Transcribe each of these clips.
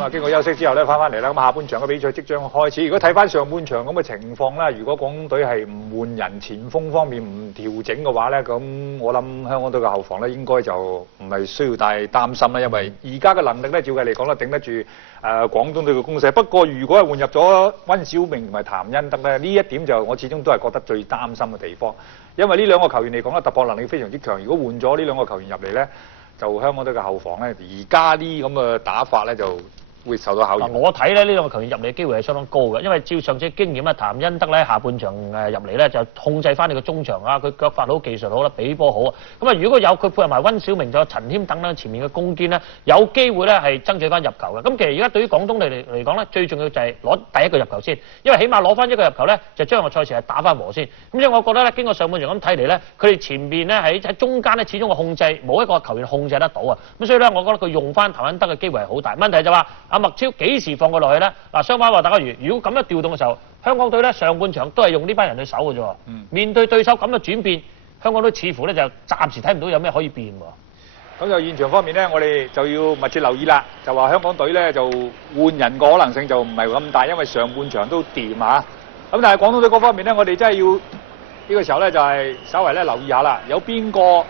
咁啊，經過休息之後咧，翻嚟啦。咁下半場嘅比賽即將開始。如果睇翻上半場咁嘅情況啦，如果廣東隊係唔換人，前鋒方面唔調整嘅話咧，咁我諗香港隊嘅後防咧應該就唔係需要太擔心啦，因為而家嘅能力咧，照計嚟講咧，頂得住廣東隊嘅攻勢。不過如果係換入咗温小明同埋譚恩德咧，呢一點就我始終都係覺得最擔心嘅地方，因為呢兩個球員嚟講咧，突破能力非常之強。如果換咗呢兩個球員入嚟咧，就香港隊嘅後防咧，而家呢咁嘅打法咧就會受到考驗。我睇咧呢兩個球員入嚟嘅機會係相當高嘅，因為照上次經驗咧，譚恩德咧下半場入嚟咧就控制翻你個中場啊，佢腳法好、技術好啦，俾波好啊。咁啊，如果有佢配合埋温小明仲有陳謙等等前面嘅攻堅咧，有機會咧係爭取翻入球嘅。咁其實而家對於廣東隊嚟講咧，最重要就係攞第一個入球先，因為起碼攞翻一個入球咧，就將個賽事係打翻和先。咁所以我覺得咧，經過上半場咁睇嚟咧，佢哋前面咧喺中間咧，始終個控制冇一個球員控制得到啊。咁所以咧，我覺得佢用翻譚恩德嘅機會係好大。問題就話阿麥超幾時放佢落去咧？嗱，相反話，大家如果咁樣調動嘅時候，香港隊咧上半場都係用呢班人去守嘅啫。面對對手咁嘅轉變，香港隊似乎咧就暫時睇唔到有咩可以變喎。咁就現場方面咧，我哋就要密切留意啦。就話香港隊咧就換人個可能性就唔係咁大，因為上半場都掂啊。咁但係廣東隊嗰方面咧，我哋真係要呢個時候咧就係稍為咧留意下啦。有邊個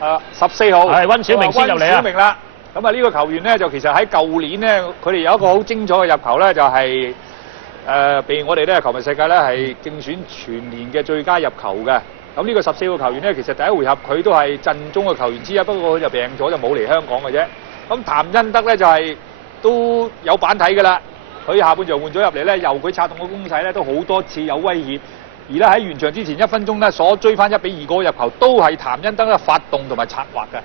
14號係温小明先入嚟啊？温小明啦。咁啊，呢個球員咧就其實喺舊年咧，佢哋有一個好精彩嘅入球咧，就係被我哋咧球迷世界咧係競選全年嘅最佳入球嘅。咁呢個14號球員咧，其實第一回合佢都係陣中嘅球員之一，不過佢就病咗就冇嚟香港嘅啫。咁譚恩德咧就係都有板睇㗎啦，佢下半場換咗入嚟咧，由佢策動嘅攻勢咧都好多次有威脅，而咧喺完場之前1分鐘咧所追翻1-2嗰個入球都係譚恩德咧發動同埋策劃嘅。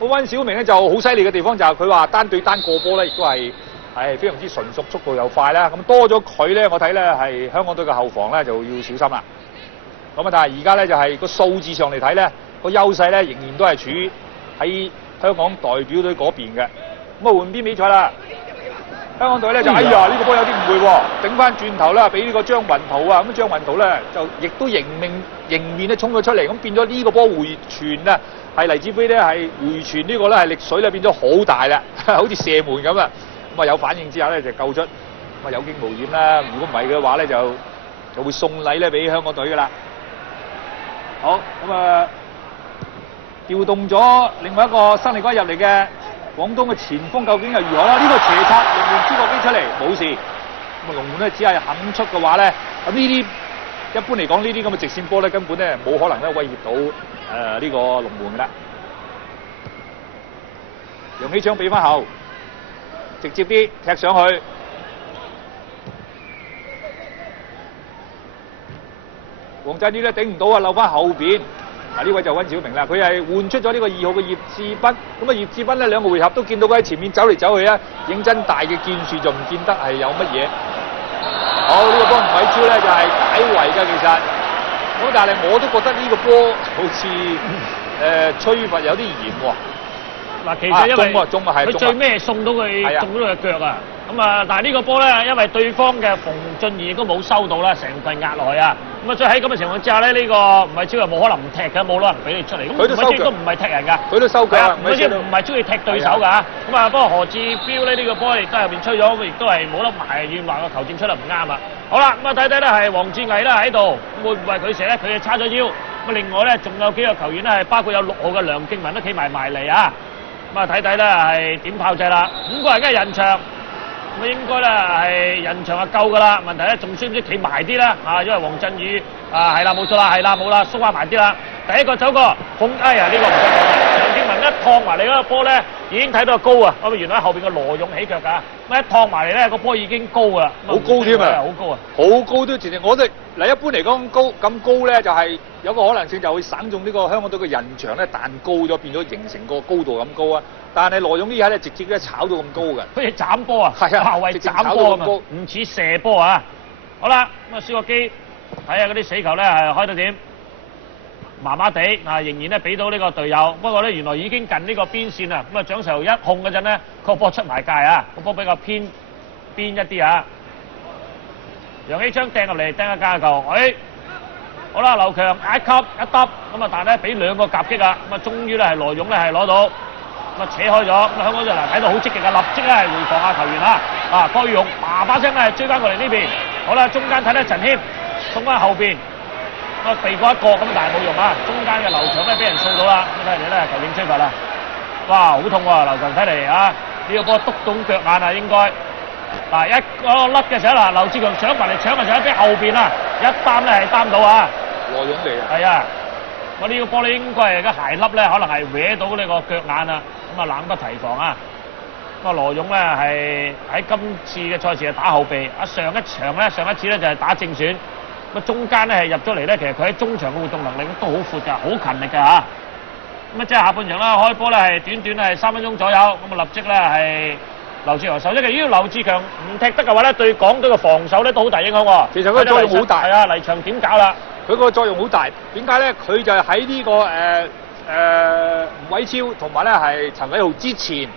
温小明咧就好犀利嘅地方就係佢話單對單過波咧，亦都係非常之純熟，速度又快啦。咁多咗佢咧，我睇咧係香港隊嘅後防咧就要小心啦。咁啊，但係而家咧就係個數字上嚟睇咧，個優勢咧仍然都係處於喺香港代表隊嗰邊嘅。咁啊，換邊比賽啦！香港隊咧就呢個波有啲誤會喎，頂翻轉頭啦，俾呢個張雲圖啊，咁張雲圖咧就亦都迎面咧衝咗出嚟，咁變咗呢個波回傳啊！係黎志飛咧，係回傳呢個咧係力水咧變咗好大啦，好似射門咁啊！咁啊有反應之下咧就救出，咁啊有驚無險啦。如果唔係嘅話咧就會送禮咧俾香港隊噶啦。好，咁啊調動咗另外一個新力軍入嚟嘅廣東嘅前鋒究竟又如何啦？呢個斜插龍門朱國基出嚟冇事，咁啊龍門咧只係肯出嘅話咧，咁呢啲一般嚟講呢啲咁嘅直線波咧根本咧冇可能咧威脅到呢個龍門㗎啦。楊喜昌俾翻後，直接啲踢上去。黃振宇咧頂唔到啊，漏翻後邊。嗱呢位就温小明啦，佢係換出咗呢個2號嘅葉志斌。咁啊葉志斌咧兩個回合都見到佢喺前面走嚟走去啊，認真大嘅建樹就唔見得係有乜嘢。好呢個波吳偉超咧就係解圍㗎其實。咁但係我都覺得呢個波好似吹罰有啲嚴喎。嗱，其實因為中啊，佢最尾送到佢中咗佢腳啊。咁啊，但係呢個波咧，因為對方嘅馮俊義亦都冇收到啦，成份壓落去啊。咁啊，所以喺咁嘅情況之下咧，呢個吳偉超又冇可能唔踢嘅，冇可能俾你出嚟。咁吳偉超都唔係踢人㗎，佢都收腳啊。吳偉超唔係中意踢對手㗎嚇。咁啊，不過何志標咧呢個波亦都係入邊吹咗，亦都係冇得埋怨話個球證出得唔啱啊。好啦，咁啊睇睇咧係黃志毅啦喺度，會唔會佢射咧？佢係叉咗腰。咁另外咧仲有幾個球員咧係包括有6號嘅梁敬文都企埋嚟啊。咁啊睇睇咧係點炮製啦，5個人梗係人牆。咁應該咧係人牆就夠㗎啦，問題咧仲需唔需企埋啲啦？因為黃振宇係啦冇錯啦，係啦冇啦，縮翻埋啲啦。第一個走過，哎呀呢個唔使講啦，梁敬文一趟埋嚟嗰個波咧已經睇到高啊！咁原來後邊個羅勇起腳㗎，咁一趟埋嚟咧個波已經高㗎啦，好高添啊！好高啊！好高都直情，我哋嗱一般嚟講咁高咧就係有個可能性就會省中呢個香港隊嘅人牆咧彈高咗，變咗形成個高度咁高啊！但係羅勇呢下咧直接咧炒到咁高嘅，好似斬波啊！係啊，後衞斬波咁啊，唔似射波啊！好啦，咁啊蕭國基睇下嗰啲死球咧係開到點？麻麻地仍然咧俾到呢個隊友，不過咧原來已經近呢個邊線啦。咁啊蔣壽一控嗰陣咧，個波出埋界啊，個波比較偏邊一啲啊。楊喜昌掟入嚟，掟一加球，好啦，劉強一級一揼，咁啊但係咧俾2個夾擊啊，咁啊終於咧係羅勇咧係攞到。咁咁啊扯開咗，咁啊香港隊嗱睇到好積極啊，立即咧係回防下球員啦，啊郭宇勇叭叭聲咧追翻過嚟呢邊，好啦中間睇咧陳謙送翻後邊，咁啊避過一個咁但係冇用啊，中間嘅劉翔咧俾人掃到啦，咁睇嚟咧球證吹罰啦，哇好痛喎劉翔睇嚟啊，呢個波篤到腳眼啊應該。嗱一個甩嘅時候嗱，劉志強上埋嚟搶嘅時候俾後邊啊，一擔咧係擔到啊，羅勇嚟嘅。係啊，我呢個波咧應該係個鞋粒咧，可能係搲到呢個腳眼啊，咁啊冷不提防啊。咁啊羅勇咧係喺今次嘅賽事係打後備，啊上一次咧就係打正選，咁啊中間咧係入咗嚟咧，其實佢喺中場嘅活動能力都好闊㗎，好勤力㗎嚇。咁啊即係下半場啦，開波咧係短係3分鐘左右，咁啊立即咧係。劉志強受傷嘅，如果劉志強唔踢得嘅話咧，對港隊嘅防守咧都好大影響喎。其實佢作用好大。係啊，黎翔點搞啦？佢個作用好大，點解咧？佢就喺呢個吳偉超同埋咧係陳偉豪之前，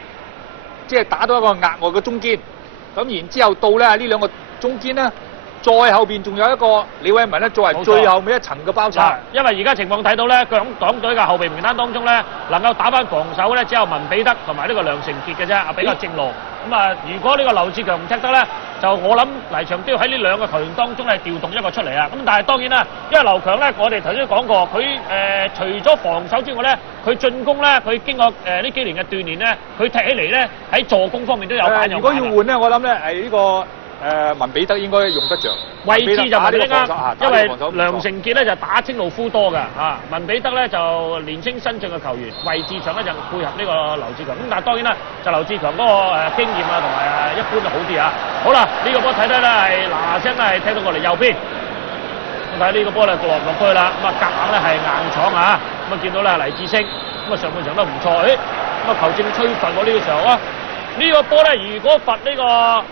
即係打到一個額外嘅中堅，咁然之後到咧呢兩個中堅咧，再後邊仲有一個李偉文咧作為最後尾一層嘅包抄。因為而家情況睇到咧，佢喺港隊嘅後備名單當中咧，能夠打翻防守咧，只有文比德同埋呢個梁成傑嘅啫，啊比較正路。咁啊，如果呢個劉志強唔踢得咧，就我諗黎翔都要喺呢兩個球員當中係調動一個出嚟啊。咁但係當然啦，因為劉強咧，我哋頭先都講過，佢除咗防守之外咧，佢進攻咧，佢經過呢幾年嘅鍛鍊咧，佢踢起嚟咧喺助攻方面都有板有眼。如果要換咧，我諗咧係呢個。文比德應該用得着，位置就唔拎啊，因為梁成傑咧就打清路夫多㗎，啊文比德咧就年青新進嘅球員，位置上咧就配合呢個劉志強，咁但係當然啦，就劉志強嗰個經驗啊同埋一般就好啲啊。好啦，呢個波睇睇咧係嗱聲咧係踢到過嚟右邊，咁睇呢個波咧落唔落去啦，咁啊夾硬咧係硬闖啊，咁啊見到咧黎智星，咁啊上半場都唔錯，咁啊球證吹罰我呢個時候啊，呢個波咧如果罰呢個。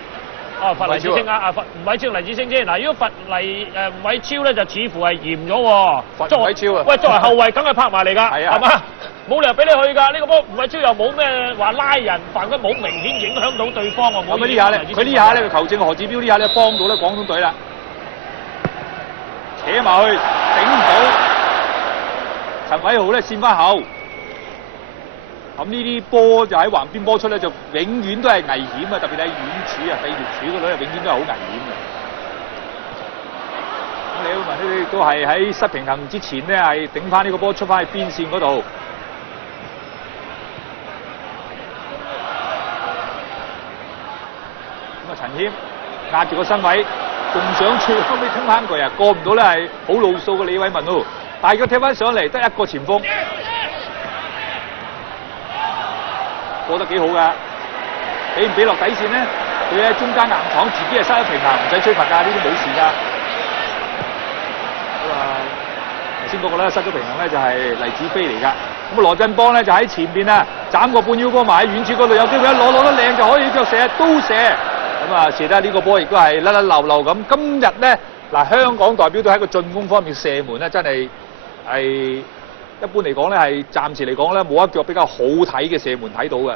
罰黎智星啊！罰吳偉超黎智星先。嗱，如果罰吳偉超咧，就似乎係嚴咗喎。罰吳偉超啊！喂，作為後衞，梗係拍埋嚟㗎，係嘛？冇理由俾你去㗎。呢個波吳偉超又冇咩話拉人，犯規冇明顯影響到對方喎。咁呢下咧，佢呢下咧，球證何志標呢下咧幫到咧廣東隊啦，扯埋去頂唔到，陳偉豪咧跣翻後。咁呢啲波就喺橫邊波出咧，就永遠都係危險啊！特別係遠處啊、秘烈處嗰度，永遠都係好危險嘅。咁李浩文呢都係喺失平衡之前咧，係頂翻呢個波出翻去邊線嗰度。咁啊，陳謙壓住個身位，仲想最後尾衝翻佢啊！過唔到咧係好路數嘅李偉文咯，但係佢踢翻上嚟得一個前鋒。過得幾好㗎，俾唔俾落底線咧？佢喺中間硬闖，自己係失咗平衡，唔使吹罰㗎，呢啲冇事㗎。好啊，頭先嗰個咧失咗平衡咧就係黎子飛嚟㗎。咁羅振邦咧就喺前邊啊，斬個半腰波埋喺遠處嗰度，有機會一攞得靚就可以腳射都射。咁啊射得呢個波亦都係甩甩漏漏咁。今日咧嗱，香港代表隊喺個進攻方面射門咧，真係一般嚟講咧，係暫時嚟講咧，冇一腳比較好睇嘅射門睇到嘅。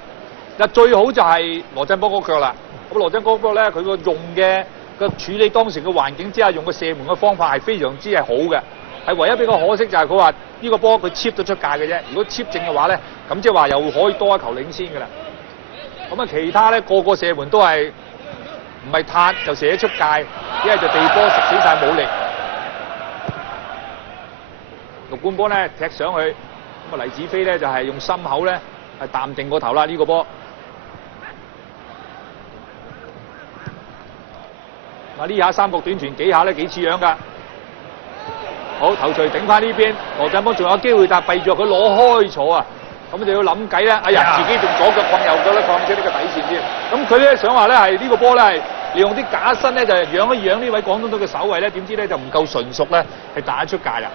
嗱，最好就係羅振邦嗰腳啦。咁羅振邦嗰腳咧，佢個用嘅個處理當時嘅環境之下，用個射門嘅方法係非常之係好嘅。係唯一比較可惜就係佢話呢個波佢 chip 咗出界嘅啫。如果 chip 正嘅話咧，咁即係話又可以多一球領先嘅啦。咁啊，其他咧個射門都係唔係撻就射得出界，一係就地波食死晒冇力。陸冠波咧踢上去，咁啊黎子飛咧就係用心口咧係淡定個頭啦呢個波。嗱呢下三角短傳幾下咧幾似樣㗎。好頭槌頂翻呢邊，羅振邦仲有機會，但係避住佢攞開坐啊！咁就要諗計啦。哎呀，自己仲左腳放右腳咧，放出呢個底線添。咁佢咧想話咧係呢個波咧係利用啲假身咧就養一養呢位廣東隊嘅守衞咧，點知咧就唔夠純熟咧，係打得出界啦。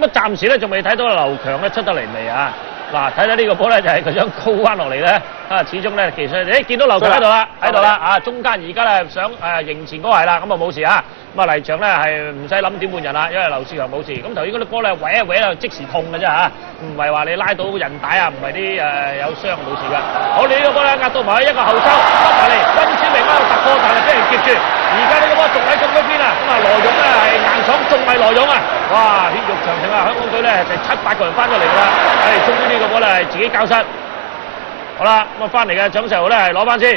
咁啊，暫時咧仲未睇到劉強咧出得嚟未啊？嗱，睇睇呢個波咧就係佢想高翻落嚟咧，始終咧其實見到劉強喺度啦，喺度啦啊！中間而家咧想迎前嗰個係啦，咁啊冇事啊。咁啊黎翔咧係唔使諗點換人啦，因為劉志強冇事。咁頭先嗰啲波咧搲一搲就即時痛嘅啫嚇，唔係話你拉到韌帶啊，唔係啲有傷冇事㗎。好，你呢個波咧壓到埋一個後抽，翻埋嚟，溫小明咧突破，但係俾人夾住。而家呢個波仲喺咁嗰邊啊，咁啊羅勇咧係硬闖，仲係羅勇啊！哇，血肉長城啊！香港隊咧就7、8個人翻咗嚟㗎啦，係終於呢個波咧係自己交失。好啦，咁啊翻嚟嘅蔣世豪咧係攞翻先，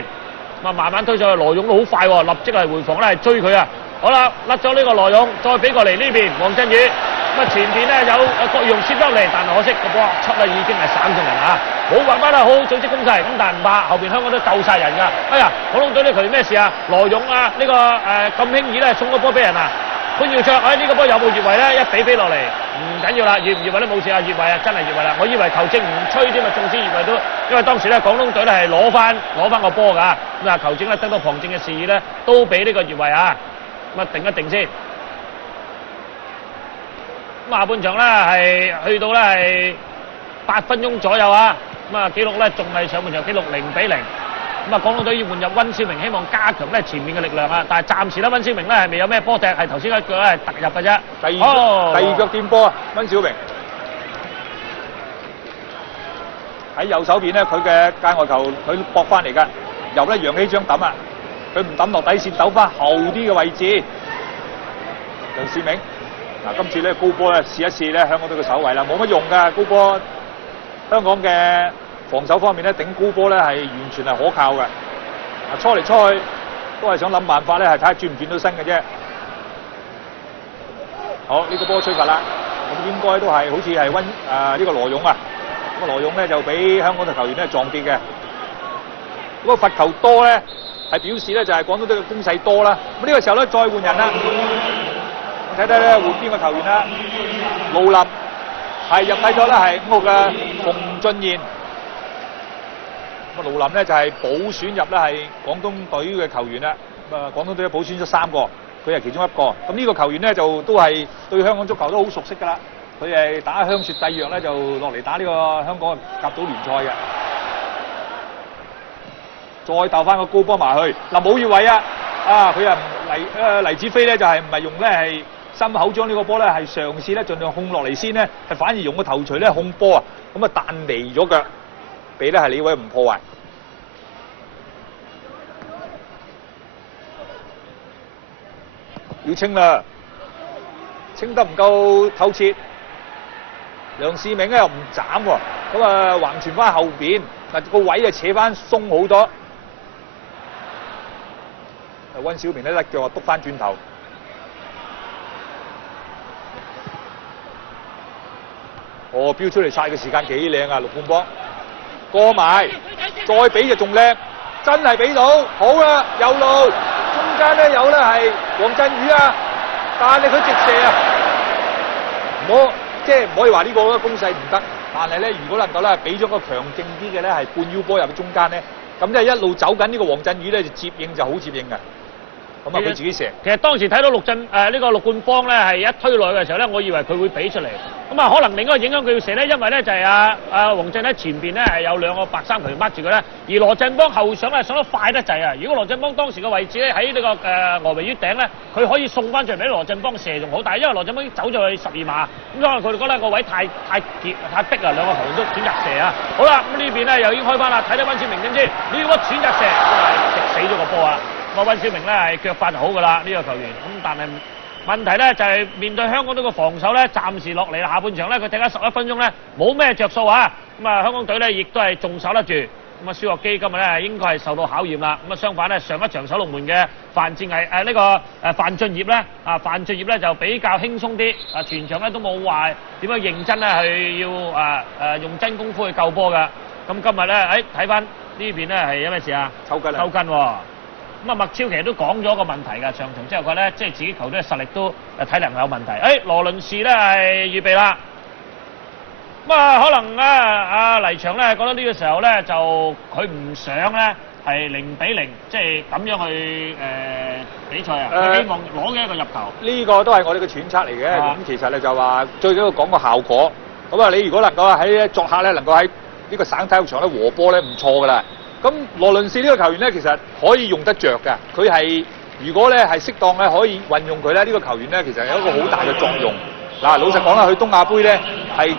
咁啊慢慢推上去，羅勇都好快喎，立即係回防咧係追佢啊！好啦，甩咗呢個羅勇，再俾過嚟呢邊黃振宇，咁啊前邊咧有郭裕庸接得嚟，但可惜個波出咧已經係省中人啊！冇辦法啦，好好組織攻勢，咁但係唔怕，後邊香港都鬥晒人㗎。哎呀，廣東隊呢球員咩事啊？羅勇啊，呢、咁輕易咧送個波俾人啊！潘耀卓，呢個波有冇越位咧？一比落嚟，唔緊要啦，越唔越位都冇事啊！越位啊，真係越位啦！我以為球證唔吹添啊，縱使越位都，因為當時咧廣東隊咧係攞翻個波㗎，咁啊球證咧得到旁證嘅示意咧，都俾呢個越位啊！咁啊定一定先。咁下半場咧係去到咧係8分鐘左右啊！咁啊紀錄咧仲係上半場紀錄0比0。咁啊，廣東隊要換入温小明，希望加強咧前面嘅力量啊！但係暫時咧，温小明咧係未有咩波踢，係頭先一腳咧係突入嘅啫。第二腳掂波啊，温小明喺右手邊咧，佢嘅界外球佢搏翻嚟㗎，又咧揚起張揼啊！佢唔揼落底線，鬥翻後啲嘅位置。梁仕明嗱，今次咧高波咧試一試咧香港隊嘅守衞啦，冇乜用㗎高波，香港嘅防守方面咧，頂高波咧係完全係可靠嘅。初嚟初去都係想諗辦法咧，係睇下轉唔轉到身嘅啫。好，呢個波吹罰啦，咁應該都係好似係呢個羅勇啊。咁啊羅勇咧就俾香港隊球員咧撞跌嘅。咁啊罰球多咧，係表示咧就係廣東隊嘅攻勢多啦。咁呢個時候咧再換人啦，睇睇咧換邊個球員啦。盧林係入替咗咧係5號嘅馮俊彥。盧林咧就係補選入咧係廣東隊嘅球員啦，咁啊廣東隊補選咗3個，佢係其中一個。咁呢個球員咧就都係對香港足球都好熟悉㗎啦，佢係打香雪帝藥咧就落嚟打呢個香港嘅甲組聯賽嘅。再鬥翻個高波埋去，嗱冇越位啊！佢又黎子飛咧就係唔係用咧係心口將呢個波咧係嘗試咧盡量控落嚟先咧，係反而用個頭槌咧控波啊，咁啊彈離咗腳。俾咧係李偉唔破壞，要清啦，清得唔夠透徹。梁仕明咧又唔斬喎，咁啊橫傳翻後邊，嗱個位啊扯翻鬆好多。温小明咧甩腳啊篤翻轉頭，飆出嚟晒嘅時間幾靚啊！陸冠邦。過埋，再俾就仲叻，真係俾到，好啦，右路，中間咧有咧係黃振宇啊，但係佢直射啊，即係唔可以話呢個攻勢唔得，但係咧如果能夠咧俾咗個強勁啲嘅咧係半腰波入去中間咧，咁即係一路走緊呢個黃振宇咧就接應就好接應嘅。咁啊佢自己射。其實當時睇到呢個陸冠邦咧係一推落去嘅時候咧，我以為佢會俾出嚟。咁啊，可能另一個影響佢要射咧，因為咧就係黃振喺前邊咧係有2個白衫球員掹住佢咧，而羅振邦後上咧上得快得滯啊！如果羅振邦當時嘅位置咧喺呢個外圍於頂咧，佢可以送翻出嚟俾羅振邦射仲好，但係因為羅振邦已經走咗去12碼，咁可能佢哋覺得個位太逼啊，2個球員都選擇射啊！好啦，咁呢邊咧又已經開翻啦，睇睇温小明點先，呢個選擇射，直死咗個波啊！咁啊温小明咧係腳法就好㗎啦，呢個球員，咁但係問題咧就係面對香港隊嘅防守咧，暫時落嚟啦。下半場咧，佢踢咗11分鐘咧，冇咩着數啊！咁啊，香港隊咧亦都係仲守得住。咁啊，蕭學基今日咧應該係受到考驗啦。咁啊，相反咧，上一場守龍門嘅范志毅范俊業咧范俊業咧就比較輕鬆啲。全場咧都冇話點樣認真咧去要用真功夫去救波㗎。咁今日咧睇翻呢邊咧係有咩事啊？抽筋喎！咁啊，麥超其實都講咗個問題㗎，上場之後佢咧即係自己球隊嘅實力都體能有問題。羅倫士咧係預備啦。咁啊，可能黎翔咧覺得呢個時候咧就佢唔想咧係0比0，即係咁樣去比賽啊。佢希望攞嘅一個入球。呢個都係我哋嘅揣測嚟嘅。咁其實咧就話最緊要講個效果。咁啊，你如果能夠喺作客咧能夠喺呢個省體育場咧和波咧唔錯㗎啦。咁羅倫士呢個球員咧，其實可以用得着㗎。佢係如果咧係適當咧可以運用佢咧，呢個球員咧其實有一個好大嘅作用。嗱，老實講啦，去東亞杯咧係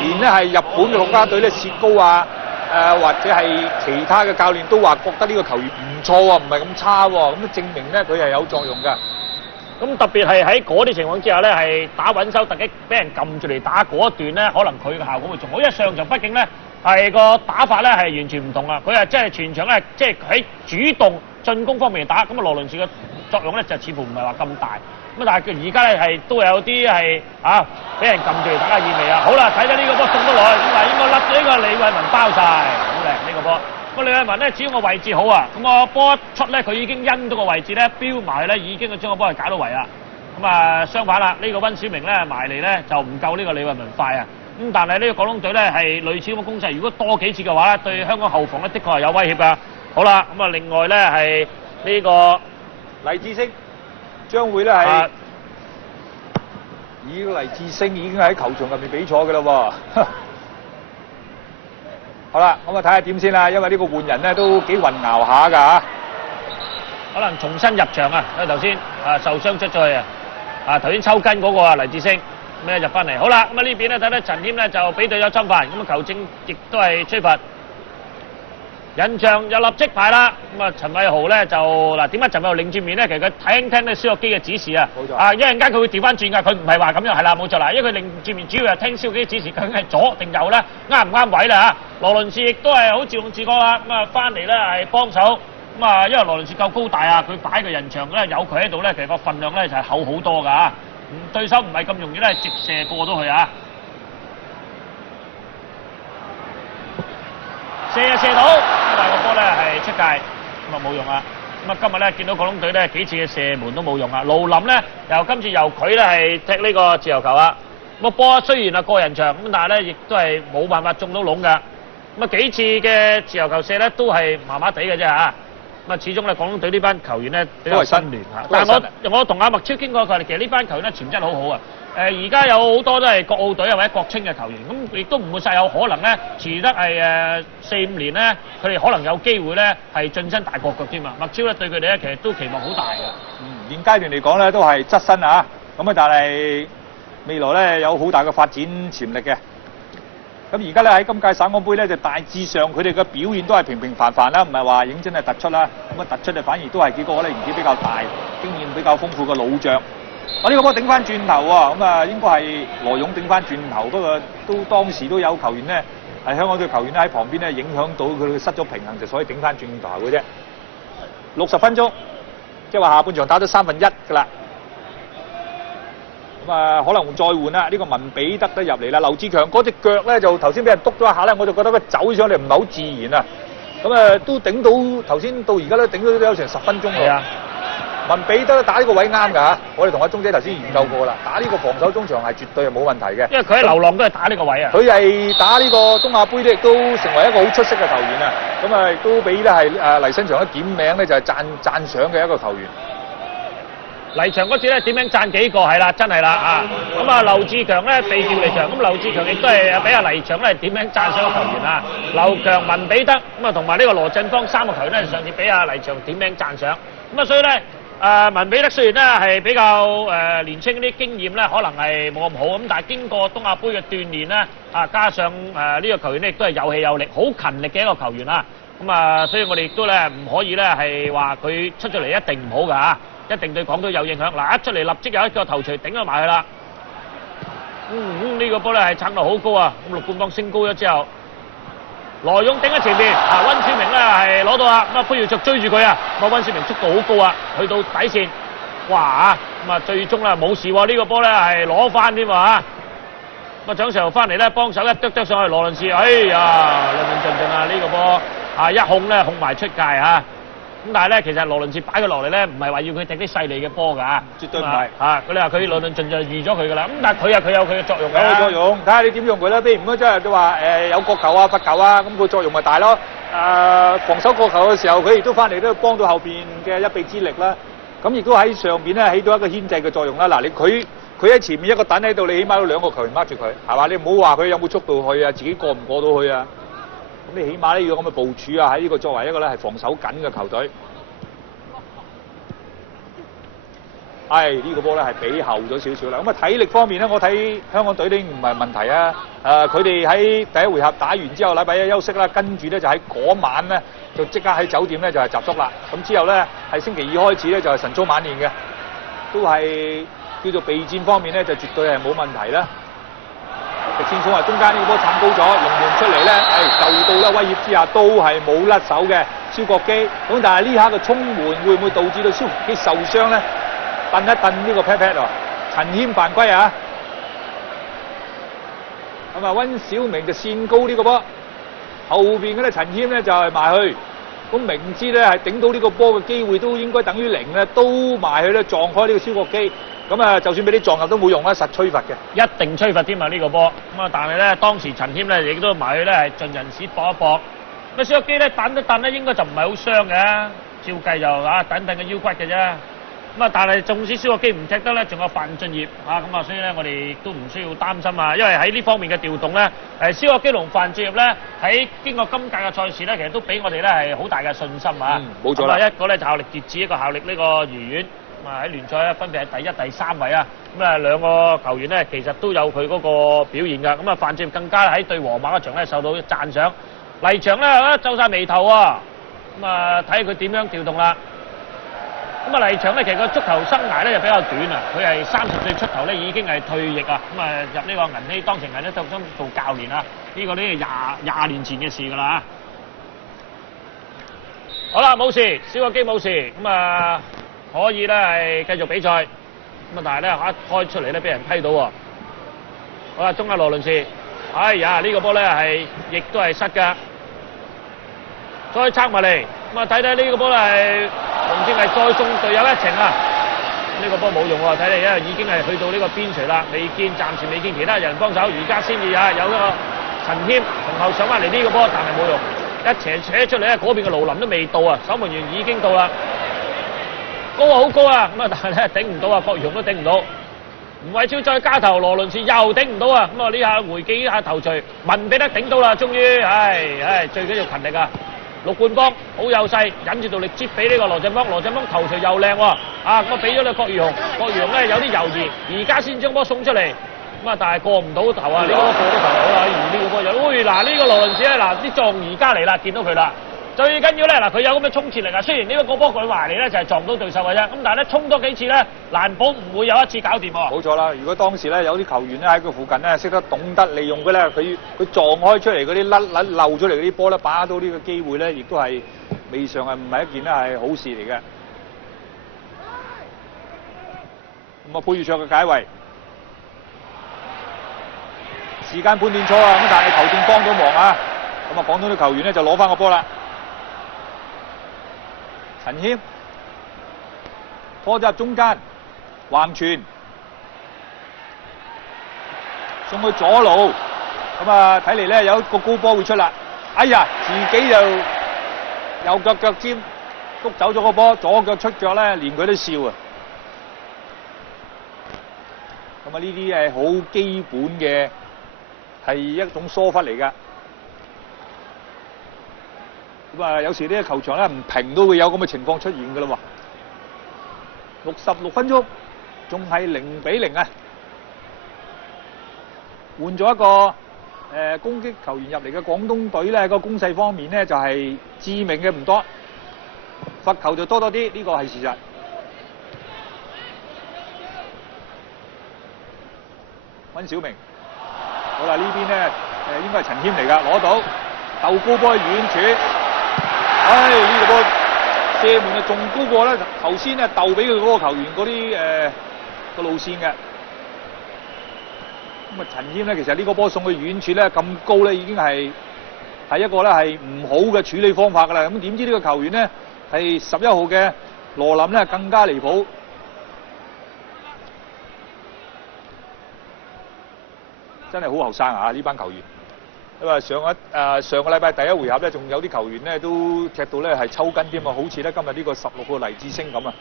連咧係日本嘅國家隊咧薛高啊，或者係其他嘅教練都話覺得呢個球員唔錯喎，唔係咁差喎，咁證明咧佢係有作用㗎。咁特別係喺嗰啲情況之下咧，係打穩手突擊俾人撳住嚟打嗰一段咧，可能佢嘅效果會仲好。因為上場畢竟咧係個打法咧係完全唔同啊！佢係即係全場咧，即係喺主動進攻方面打，咁啊羅倫士嘅作用咧就似乎唔係話咁大。咁但係佢而家咧係都有啲係俾人撳住嚟打下意味啊！好啦，睇睇呢個波送咗落去，咁啊應該甩咗呢個李偉文包晒，好靚呢個波。個李偉文咧只要個位置好啊，咁個波一出咧佢已經因到個位置咧飆埋咧，已經將個波係解到圍啦。咁啊相反啦，呢個溫小明咧埋嚟咧就唔夠呢個李偉文快啊！咁但係呢個廣東隊咧係類似咁嘅攻勢，如果多幾次嘅話咧，對香港後防咧的確係有威脅㗎。好啦，咁啊另外咧係呢個黎智星將會咧係黎智星已經喺球場入面比賽㗎啦喎。好啦，咁啊睇下點先啦，因為呢個換人咧都幾混淆下㗎嚇。可能重新入場啊，因為頭先受傷出咗去啊，頭先抽筋嗰個啊黎智星。咩入翻嚟？好啦，咁啊呢邊咧睇睇陳謙咧就俾隊友侵犯，咁啊球證亦都係吹罰，印象又立即排啦。咁啊陳偉豪咧就嗱點解陳偉豪擰轉面咧？其實佢聽咧蕭若基嘅指示啊，冇錯一陣間佢會調翻轉㗎，佢唔係話咁樣係啦，冇錯啦，因為佢擰轉面主要係聽蕭若基指示，究竟係左定右咧，啱唔啱位啦嚇。羅倫士亦都係好自動自覺啦，咁啊翻嚟咧係幫手，咁啊因為羅倫士夠高大啊，佢擺個人牆咧有佢喺度咧，其實個份量咧就係厚好多㗎。對手唔係咁容易咧，直射過到去啊！射啊射到，但係個波咧係出界，咁啊冇用啊！咁啊今日咧見到廣東隊咧幾次嘅射門都冇用啊！盧林咧今次由佢咧係踢呢個自由球啊！咁啊波雖然係過人牆，咁但係咧亦都係冇辦法中到籠㗎。咁啊幾次嘅自由球射咧都係麻麻地嘅啫嚇。咁啊，始終咧廣東隊呢班球員咧比較新聯嚇，但係我同阿麥超傾過，佢哋其實呢班球員咧潛質好好啊。而家有好多都係國奧隊或者國青嘅球員，咁亦都唔會晒有可能咧遲得係4-5年咧，佢哋可能有機會咧係晉身大國腳添啊。麥超咧對佢哋咧其實都期望好大㗎。現階段嚟講咧都係側身啊，咁啊但係未來咧有好大嘅發展潛力嘅。咁而家咧喺今屆省港杯咧就大致上佢哋嘅表現都係平平凡凡啦，唔係話認真係突出啦。咁啊突出就反而都係幾個咧年紀比較大、經驗比較豐富嘅老將。呢個波頂翻轉頭喎，咁啊應該係羅勇頂翻轉頭，不過都當時都有球員咧係香港隊球員咧喺旁邊咧影響到佢失咗平衡，就所以頂翻轉頭嘅啫。60分鐘，即係話下半場打咗1/3㗎啦。咁啊，可能再換啦。呢個文比德都入嚟啦。劉志強嗰隻腳咧，就頭先俾人篤咗一下咧，我就覺得佢走上嚟唔係好自然啊。咁啊，都頂到頭先到而家都頂咗都有成10分鐘喎。係啊，文比德打呢個位啱㗎嚇。我哋同阿鐘姐頭先研究過啦，打呢個防守中場係絕對係冇問題嘅。因為佢喺流浪都係打呢個位啊。佢係打呢個東亞杯咧，亦都成為一個好出色嘅球員啊。咁啊，亦都俾咧係黎新祥咧點名咧，就係讚賞嘅一個球員。黎翔嗰次咧點樣讚幾個係啦，真係啦啊！咁啊，劉志強咧被調離場，咁劉志強亦都係俾阿黎翔咧點樣讚賞個球員啊！劉強、文比德咁啊，同埋呢個羅振邦3個球員咧，上次俾阿黎翔點名讚賞。咁啊，所以咧文比德雖然咧係比較年青啲經驗咧，可能係冇咁好咁，但係經過東亞杯嘅鍛鍊咧加上呢個球員咧亦都係有氣有力、好勤力嘅一個球員啊！咁啊，所以我哋亦都咧唔可以咧係話佢出咗嚟一定唔好㗎嚇。一定對港隊有影響。嗱，一出嚟立即有一個頭槌頂咗埋去啦。呢個波咧係撐到好高啊！咁陸冠邦升高咗之後，羅勇頂喺前邊，溫小明咧係攞到啦。咁啊，潘耀卓追住佢啊，咁啊溫小明速度好高啊，去到底線，哇咁啊最終咧冇事喎，呢個波咧係攞翻添啊！咁啊蔣世豪翻嚟咧幫手一啄上去羅倫士，哎呀論論盡盡啊！呢個波一控咧控埋出界嚇。咁但係咧，其實羅倫士擺佢落嚟咧，唔係話要佢踢啲細膩嘅波㗎，絕對唔係嚇。佢哋話佢論論盡盡預咗佢㗎啦。咁但係佢有佢嘅作用㗎。有作用，睇下你點用佢啦。譬如唔該，即係都話有角球啊、罰球啊，咁個作用咪大咯。防守角球嘅時候，佢亦都翻嚟都幫到後邊嘅一臂之力啦。咁亦都喺上邊咧起到一個牽制嘅作用啦。嗱，佢喺前面一個等喺度，你起碼都2個球員掹住佢，係嘛？你唔好話佢有冇速度去啊，自己過唔過到去啊？咁你起碼咧要咁嘅部署啊，喺呢個作為一個咧係防守緊嘅球隊。呢個波咧係比後咗少少啦。咁啊體力方面咧，我睇香港隊都唔係問題啊。佢哋喺第一回合打完之後，禮拜一休息啦，跟住咧就喺嗰晚咧就即刻喺酒店咧就係集宿啦。咁之後咧係星期2開始咧就係晨操晚練嘅，都係叫做備戰方面咧就絕對係冇問題啦。直線衝啊，中間呢個波鏟高咗，龍門出嚟咧，就到啦，威脅之下都係冇甩手嘅蕭國基。咁但係呢下嘅衝門會唔會導致到蕭國基受傷咧？蹬一蹬呢個 pat pat 喎，陳謙犯規啊！咁啊，温小明就線高呢個波，後邊嘅咧陳謙咧就係埋去。咁明知咧係頂到呢個波嘅機會都應該等於零咧，都埋去咧撞開呢個蕭國基。咁啊，就算俾啲撞入都冇用啦，實吹罰嘅。一定吹罰添啊！呢個波咁啊，但係咧當時陳謙咧亦都埋去咧係盡人事搏一搏。咁啊，蕭國基咧蹬一蹬咧應該就唔係好傷嘅，照計就蹬個腰骨嘅啫。咁啊，但係縱使蕭國基唔踢得咧，仲有范俊業咁啊，所以咧我哋都唔需要擔心啊，因為喺呢方面嘅調動咧，蕭國基同范俊業咧喺經過今屆嘅賽事咧，其實都俾我哋咧係好大嘅信心啊。冇錯啦，一個咧就效力傑志，一個效力呢個愉園。喺聯賽咧分別係第一、第三位啊！咁啊兩個球員咧其實都有佢嗰個表現㗎。咁啊范志業更加喺對皇馬嗰場咧受到讚賞。黎翔咧皺晒眉頭啊！咁啊睇佢點樣調動啦。咁啊黎翔咧其實個足球生涯咧就比較短啊，佢係30歲出頭咧已經係退役啊。咁啊入呢個銀禧當成銀禧特登做教練啊！呢個呢廿年前嘅事㗎啦。好啦，冇事，蕭國基冇事，咁啊。可以咧係繼續比賽，咁啊但係咧一開出嚟咧俾人批到喎。好啦，中間羅倫士，哎呀呢個波咧係亦都係失㗎，再拆埋嚟，咁啊睇睇呢個波咧係洪正係再送隊友一程啊！呢個波冇用喎，睇嚟因為已經係去到呢個邊陲啦，暫時未見其他人幫手，而家先至有一個陳謙從後上翻嚟呢個波，但係冇用，一扯出嚟咧嗰邊嘅盧林都未到啊，守門員已經到啦。高啊，好高啊！咁啊，但係咧頂唔到啊，郭如雄都頂唔到。吳偉超再加頭，羅倫士又頂唔到啊！咁啊，呢下回記呢下頭槌，文比德頂到啦，終於，最緊要勤力啊！陸冠邦好有勢，忍住道力接俾呢個羅振邦，羅振邦頭槌又靚喎，咁啊俾咗你郭如雄，郭如雄咧有啲猶豫，而家先將波送出嚟，咁啊但係過唔到頭啊！呢個過到頭好啦，而呢個波又，嗱呢個羅倫士咧，嗱啲撞而家嚟啦，見到佢啦。最緊要咧，嗱佢有咁嘅衝刺力啊！雖然呢個波佢埋嚟咧就係撞到對手嘅啫，咁但係咧衝多幾次咧，難保唔會有一次搞掂喎。冇錯啦！如果當時咧有啲球員咧喺佢附近咧，識得懂得利用佢咧，佢撞開出嚟嗰啲甩漏出嚟嗰啲波咧，把握到呢個機會咧，亦都係未嘗係唔係一件咧係好事嚟嘅。咁啊，潘宇卓嘅解圍，時間判斷錯啊！咁但係球證幫到忙啊！咁啊，廣東啲球員咧就攞翻個波啦。陳謙拖咗入中間，橫傳送去左路，咁啊睇嚟咧有一個高波會出啦。哎呀，自己就右腳尖篤走咗個波，左腳出腳咧，連佢都笑啊！咁啊呢啲係好基本嘅，係一種疏忽嚟㗎。咁啊，有時呢個球場咧唔平都會有咁嘅情況出現㗎啦喎。66分鐘，仲係0-0啊！換咗一個攻擊球員入嚟嘅廣東隊咧，個攻勢方面咧就係致命嘅唔多，罰球就多啲，呢個係事實。温小明，好啦，呢邊咧應該係陳謙嚟㗎，攞到鬥高波遠處。呢個波射門啊，仲高過咧頭先咧鬥俾佢嗰個球員嗰啲個路線嘅。咁啊，陳謙咧其實呢個波送去遠處咧咁高咧，已經係一個咧係唔好嘅處理方法㗎啦。咁點知呢個球員咧係11號嘅羅林咧更加離譜，真係好後生啊！呢班球員。因為上個禮拜第一回合咧，仲有啲球員咧都踢到咧係抽筋添啊，好似咧今日呢個16號黎智星咁啊。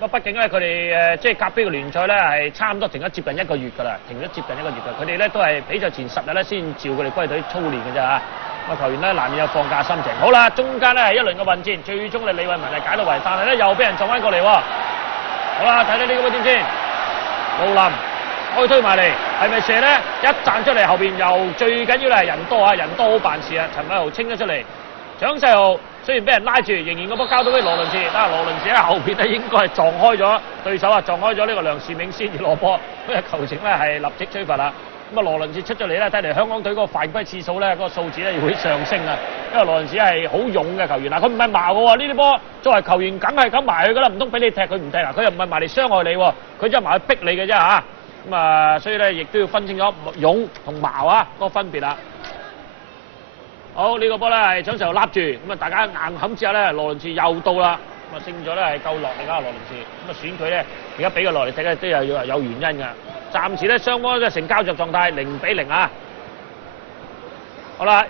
咁啊，畢竟咧佢哋即係甲 B 嘅聯賽咧係差唔多停咗接近1個月㗎啦，佢哋咧都係比賽前10日咧先召佢哋歸隊操練嘅啫嚇。咁啊，球員咧難免有放假心情。好啦，中間咧係一輪嘅混戰，最終咧李偉文係解到圍，但係咧又俾人撞翻過嚟喎。好啦，睇睇呢個波點先，盧林。開推埋嚟，係咪射咧？一彈出嚟，後邊又最緊要咧係人多啊！人多好辦事啊！陳偉豪清咗出嚟，蔣世豪雖然俾人拉住，仍然個波交到俾羅倫士，但係羅倫士喺後邊咧應該係撞開咗對手啊，撞開咗呢個梁士銘先至攞波，咁啊球證咧係立即吹罰啦。咁啊，羅倫士出咗嚟咧，睇嚟香港隊嗰個犯規次數咧，嗰個數字咧會上升啊！因為羅倫士係好勇嘅球員嗱，佢唔係矛嘅喎，呢啲波作為球員梗係咁埋去㗎啦，唔通俾你踢佢唔踢啊？佢又唔係埋嚟傷害你喎，佢真係埋去逼你嘅啫嚇。咁啊，所以咧亦都要分清楚勇同矛啊嗰個分別啦。好，呢個波咧係搶時候笠住，咁啊大家硬冚之後咧，羅倫士又到啦，咁啊勝咗咧係夠落力啊羅倫士，咁啊選佢咧而家俾佢落嚟踢咧都有原因㗎。暫時咧雙方都成膠着狀態，0-0啊！好啦，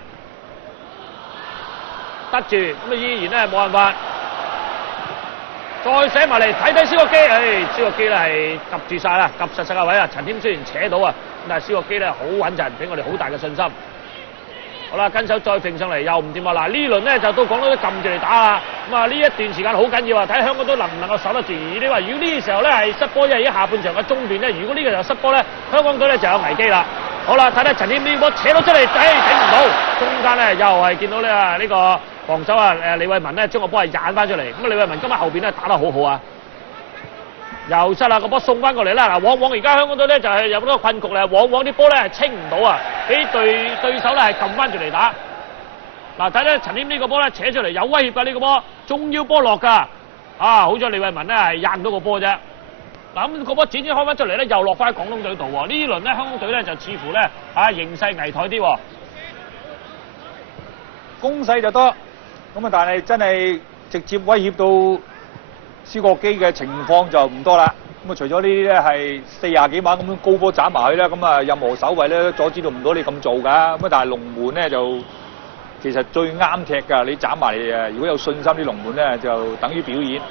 得住咁啊依然咧冇辦法，再寫埋嚟睇施國基，施國基咧係及住晒啦，及實個位啊！陳添雖然扯到啊，但係施國基咧好穩陣，俾我哋好大嘅信心。好啦，跟手再揈上嚟又唔掂啊！嗱呢輪咧就到廣東都撳住嚟打啦。咁啊呢一段時間好緊要啊，睇香港都能唔能夠守得住。而你話如果呢個時候咧係失波，因為而家下半場嘅中段咧，如果呢個時候失波咧，香港隊咧就有危機啦。好啦，睇睇陳添呢波扯到出嚟，頂唔到，中間咧又係見到咧呢個防守啊李偉文咧將個波係掗翻出嚟。咁啊李偉文今日後邊咧打得好好啊！又失啦，個波送翻過嚟啦！嗱，往往而家香港隊咧就係有好多困局咧，往往啲波咧係清唔到啊，俾對手咧係撳翻住嚟打。嗱，睇咧陳添呢個波咧扯出嚟有威脅㗎，呢個波中腰波落㗎，啊好在李偉文咧係掗到個波啫。嗱咁個波轉開翻出嚟咧，又落翻喺廣東隊度喎。呢輪咧香港隊咧就似乎咧形勢危殆啲喎，攻勢就多，咁啊但係真係直接威脅到施國基嘅情況就唔多啦。咁啊除咗呢啲咧係40幾碼咁樣高波斬埋去咧，咁啊任何守衞咧都阻止到唔到你咁做㗎。咁啊但係龍門咧就其實最啱踢㗎，你斬埋嚟如果有信心啲龍門咧就等於表演。